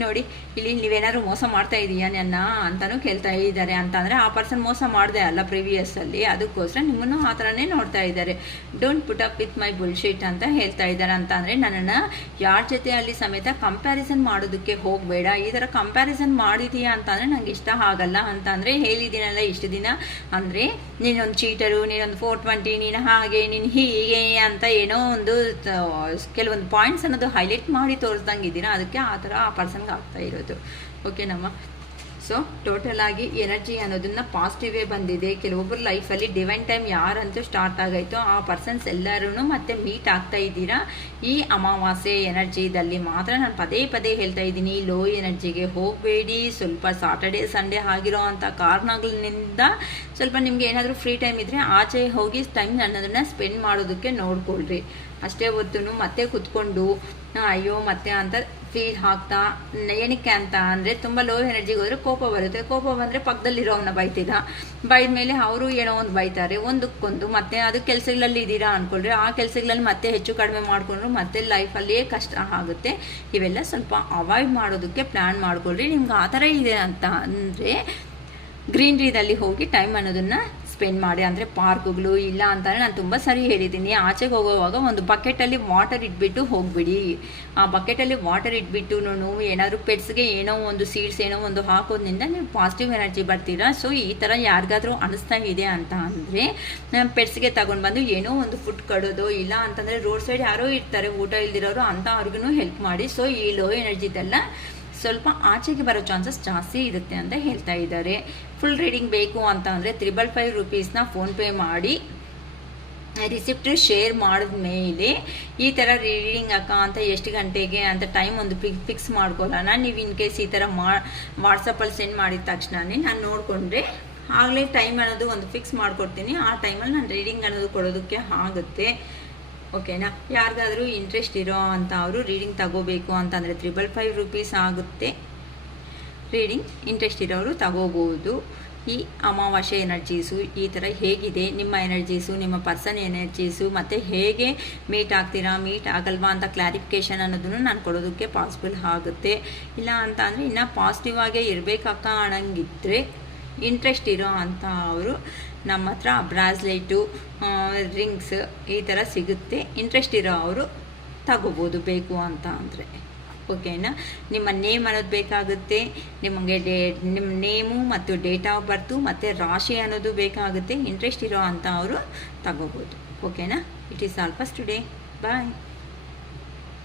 ನೋಡಿ ಇಲ್ಲಿ ನೀವೇನಾದ್ರು ಮೋಸ ಮಾಡ್ತಾ ಇದೀಯಾ ನನ್ನ ಅಂತಲೂ ಕೇಳ್ತಾ ಇದ್ದಾರೆ. ಅಂತಂದರೆ ಆ ಪರ್ಸನ್ ಮೋಸ ಮಾಡಿದೆ ಅಲ್ಲ ಪ್ರಿವಿಯಸ್ಸಲ್ಲಿ, ಅದಕ್ಕೋಸ್ಕರ ನಿಮ್ಮನ್ನು ಆ ಥರನೇ ನೋಡ್ತಾ ಇದ್ದಾರೆ. Don't put up with my bullshit ಅಂತ ಹೇಳ್ತಾ ಇದ್ದಾರೆ. ಅಂತ ಅಂದರೆ ನನ್ನನ್ನು ಯಾರ ಜೊತೆ ಅಲ್ಲಿ ಸಮೇತ ಕಂಪ್ಯಾರಿಸನ್ ಮಾಡೋದಕ್ಕೆ ಹೋಗಬೇಡ. ಈ ಥರ ಕಂಪ್ಯಾರಿಸನ್ ಮಾಡಿದೀಯಾ ಅಂತಂದರೆ ನಂಗೆ ಇಷ್ಟ ಆಗಲ್ಲ ಅಂತಂದರೆ ಹೇಳಿದ್ದೀನಲ್ಲ ಇಷ್ಟು ದಿನ. ಅಂದರೆ ನೀನೊಂದು ಚೀಟರು, ನೀನೊಂದು 420, ನೀನು ಹಾಗೆ, ನೀನು ಹೀಗೆ ಅಂತ ಏನೋ ಒಂದು ಕೆಲವೊಂದು ಪಾಯಿಂಟ್ಸ್ ಅನ್ನೋದು ಹೈಲೈಟ್ ಮಾಡಿ ತೋರಿಸ್ದಂಗೆ ಇದ್ದೀರಾ. ಅದಕ್ಕೆ ಆ ಥರ ಆ ಪರ್ಸನ್ಗೆ ಆಗ್ತಾ ಇರೋದು. ಓಕೆನಮ್ಮ. ಸೊ ಟೋಟಲ್ ಆಗಿ ಎನರ್ಜಿ ಅನ್ನೋದನ್ನ ಪಾಸಿಟಿವೇ ಬಂದಿದೆ. ಕೆಲವೊಬ್ಬರು ಲೈಫಲ್ಲಿ ಡಿವೈನ್ ಟೈಮ್ ಯಾರಂತೂ ಸ್ಟಾರ್ಟ್ ಆಗಾಯಿತೋ ಆ ಪರ್ಸನ್ಸ್ ಎಲ್ಲರೂ ಮತ್ತೆ ಮೀಟ್ ಆಗ್ತಾ ಇದ್ದೀರಾ. ಈ ಅಮಾವಾಸ್ಯೆ ಎನರ್ಜಿದಲ್ಲಿ ಮಾತ್ರ ನಾನು ಪದೇ ಪದೇ ಹೇಳ್ತಾ ಇದ್ದೀನಿ, ಲೋ ಎನರ್ಜಿಗೆ ಹೋಗಬೇಡಿ. ಸ್ವಲ್ಪ ಸಾಟರ್ಡೇ ಸಂಡೇ ಆಗಿರೋ ಅಂಥ ಕಾರಣಗಳಿಂದ ಸ್ವಲ್ಪ ನಿಮಗೆ ಏನಾದರೂ ಫ್ರೀ ಟೈಮ್ ಇದ್ದರೆ ಆಚೆ ಹೋಗಿ ಟೈಮ್ ಅನ್ನೋದನ್ನು ಸ್ಪೆಂಡ್ ಮಾಡೋದಕ್ಕೆ ನೋಡ್ಕೊಳ್ರಿ. ಅಷ್ಟೇ ಹೊತ್ತು ಮತ್ತೆ ಕುತ್ಕೊಂಡು ಅಯ್ಯೋ ಮತ್ತೆ ಅಂತ ಫೀಲ್ ಆಗ್ತಾ, ಏನಕ್ಕೆ ಅಂತ ಅಂದರೆ ತುಂಬ ಲೋ ಎನರ್ಜಿಗೆ ಹೋದರೆ ಕೋಪ ಬರುತ್ತೆ. ಕೋಪ ಬಂದರೆ ಪಕ್ಕದಲ್ಲಿರೋವನ್ನ ಬೈದ ಮೇಲೆ ಅವರು ಏನೋ ಒಂದು ಬೈತಾರೆ, ಒಂದಕ್ಕೊಂದು ಮತ್ತೆ ಅದು ಕೆಲಸಗಳಲ್ಲಿ ಇದ್ದೀರಾ ಅಂದ್ಕೊಳ್ರಿ. ಆ ಕೆಲಸಗಳಲ್ಲಿ ಮತ್ತೆ ಹೆಚ್ಚು ಕಡಿಮೆ ಮಾಡಿಕೊಂಡ್ರು ಮತ್ತೆ ಲೈಫಲ್ಲಿಯೇ ಕಷ್ಟ ಆಗುತ್ತೆ. ಇವೆಲ್ಲ ಸ್ವಲ್ಪ ಅವಾಯ್ಡ್ ಮಾಡೋದಕ್ಕೆ ಪ್ಲ್ಯಾನ್ ಮಾಡ್ಕೊಳ್ರಿ. ನಿಮ್ಗೆ ಆ ಥರ ಇದೆ ಅಂತ ಅಂದರೆ ಗ್ರೀನ್ರಿದಲ್ಲಿ ಹೋಗಿ ಟೈಮ್ ಅನ್ನೋದನ್ನು ಸ್ಪೆಂಡ್ ಮಾಡಿ. ಅಂದರೆ ಪಾರ್ಕ್ಗಳು ಇಲ್ಲ ಅಂತಂದರೆ ನಾನು ತುಂಬ ಸರಿ ಹೇಳಿದ್ದೀನಿ, ಆಚೆಗೆ ಹೋಗೋವಾಗ ಒಂದು ಬಕೆಟಲ್ಲಿ ವಾಟರ್ ಇಟ್ಬಿಟ್ಟು ಹೋಗ್ಬಿಡಿ. ಆ ಬಕೆಟಲ್ಲಿ ವಾಟರ್ ಇಟ್ಬಿಟ್ಟು ಏನಾದರೂ ಪೆಟ್ಸ್ಗೆ ಏನೋ ಒಂದು ಸೀಡ್ಸ್ ಏನೋ ಒಂದು ಹಾಕೋದ್ರಿಂದ ನೀವು ಪಾಸಿಟಿವ್ ಎನರ್ಜಿ ಬರ್ತೀರಾ. ಸೊ ಈ ಥರ ಯಾರಿಗಾದರೂ ಅನಿಸ್ತಾ ಇದೆ ಅಂತ ಅಂದರೆ ಪೆಟ್ಸ್ಗೆ ತಗೊಂಡು ಬಂದು ಏನೋ ಒಂದು ಫುಡ್ ಕೊಡೋದು, ಇಲ್ಲ ಅಂತಂದರೆ ರೋಡ್ ಸೈಡ್ ಯಾರೋ ಇರ್ತಾರೆ ಊಟ ಇಲ್ದಿರೋರು, ಅಂತ ಅವ್ರಿಗೂ ಹೆಲ್ಪ್ ಮಾಡಿ. ಸೊ ಈ ಲೋ ಎನರ್ಜಿದೆಲ್ಲ ಸ್ವಲ್ಪ ಆಚೆಗೆ ಬರೋ ಚಾನ್ಸಸ್ ಜಾಸ್ತಿ ಇರುತ್ತೆ ಅಂತ ಹೇಳ್ತಾ ಇದ್ದಾರೆ. ಫುಲ್ ರೀಡಿಂಗ್ ಬೇಕು ಅಂತ ಅಂದರೆ 555 ರೂಪೀಸ್ನ ಫೋನ್ಪೇ ಮಾಡಿ ರಿಸಿಪ್ಟ್ ಶೇರ್ ಮಾಡಿದ ಮೇಲೆ ಈ ಥರ ರೀಡಿಂಗ್ ಅಕ್ಕ ಅಂತ ಎಷ್ಟು ಗಂಟೆಗೆ ಅಂತ ಟೈಮ್ ಒಂದು ಫಿಕ್ಸ್ ಮಾಡ್ಕೊಳ್ಳೋಣ. ನೀವು ಇನ್ ಕೇಸ್ ಈ ಥರ ವಾಟ್ಸಪ್ಪಲ್ಲಿ ಸೆಂಡ್ ಮಾಡಿದ ತಕ್ಷಣವೇ ನಾನು ನೋಡಿಕೊಂಡ್ರೆ ಆಗಲೇ ಟೈಮ್ ಅನ್ನೋದು ಒಂದು ಫಿಕ್ಸ್ ಮಾಡಿಕೊಡ್ತೀನಿ. ಆ ಟೈಮಲ್ಲಿ ನಾನು ರೀಡಿಂಗ್ ಅನ್ನೋದು ಕೊಡೋದಕ್ಕೆ ಆಗುತ್ತೆ. ಓಕೆನಾ. ಯಾರಿಗಾದರೂ ಇಂಟ್ರೆಸ್ಟ್ ಇರೋ ಅಂತ ಅವರು ರೀಡಿಂಗ್ ತಗೋಬೇಕು ಅಂತಂದರೆ 555 ರೂಪೀಸ್ ಆಗುತ್ತೆ ರೀಡಿಂಗ್. ಇಂಟ್ರೆಸ್ಟ್ ಇರೋರು ತಗೋಬೋದು. ಈ ಅಮಾವಾಸ್ಯೆ ಎನರ್ಜೀಸು ಈ ಥರ ಹೇಗಿದೆ, ನಿಮ್ಮ ಎನರ್ಜೀಸು, ನಿಮ್ಮ ಪರ್ಸನ್ ಎನರ್ಜೀಸು, ಮತ್ತು ಹೇಗೆ ಮೀಟ್ ಆಗ್ತೀರಾ, ಮೀಟ್ ಆಗಲ್ವಾ ಅಂತ ಕ್ಲಾರಿಫಿಕೇಷನ್ ಅನ್ನೋದನ್ನು ನಾನು ಕೊಡೋದಕ್ಕೆ ಪಾಸಿಬಲ್ ಆಗುತ್ತೆ. ಇಲ್ಲ ಅಂತ ಅಂದರೆ ಇನ್ನೂ ಪಾಸಿಟಿವ್ ಆಗೇ ಇರಬೇಕಕ್ಕ ಅನ್ನಂಗಿದ್ರೆ ಇಂಟ್ರೆಸ್ಟ್ ಇರೋ ಅಂತ ಅವರು ನಮ್ಮ ಹತ್ರ ಬ್ರಾಸ್ಲೆಟು, ರಿಂಗ್ಸ್ ಈ ಥರ ಸಿಗುತ್ತೆ. ಇಂಟ್ರೆಸ್ಟ್ ಇರೋ ಅವರು ತಗೋಬೋದು ಬೇಕು ಅಂತ ಅಂದರೆ. ಓಕೆನಾ. ನಿಮ್ಮ ನೇಮ್ ಅನ್ನೋದು ಬೇಕಾಗುತ್ತೆ, ನಿಮಗೆ ನಿಮ್ಮ ನೇಮು ಮತ್ತು ಡೇಟ್ ಆಫ್ ಬರ್ತು ಮತ್ತು ರಾಶಿ ಅನ್ನೋದು ಬೇಕಾಗುತ್ತೆ. ಇಂಟ್ರೆಸ್ಟ್ ಇರೋ ಅಂತ ಅವರು ತಗೋಬೋದು. ಓಕೆನಾ. It is all for today. Bye.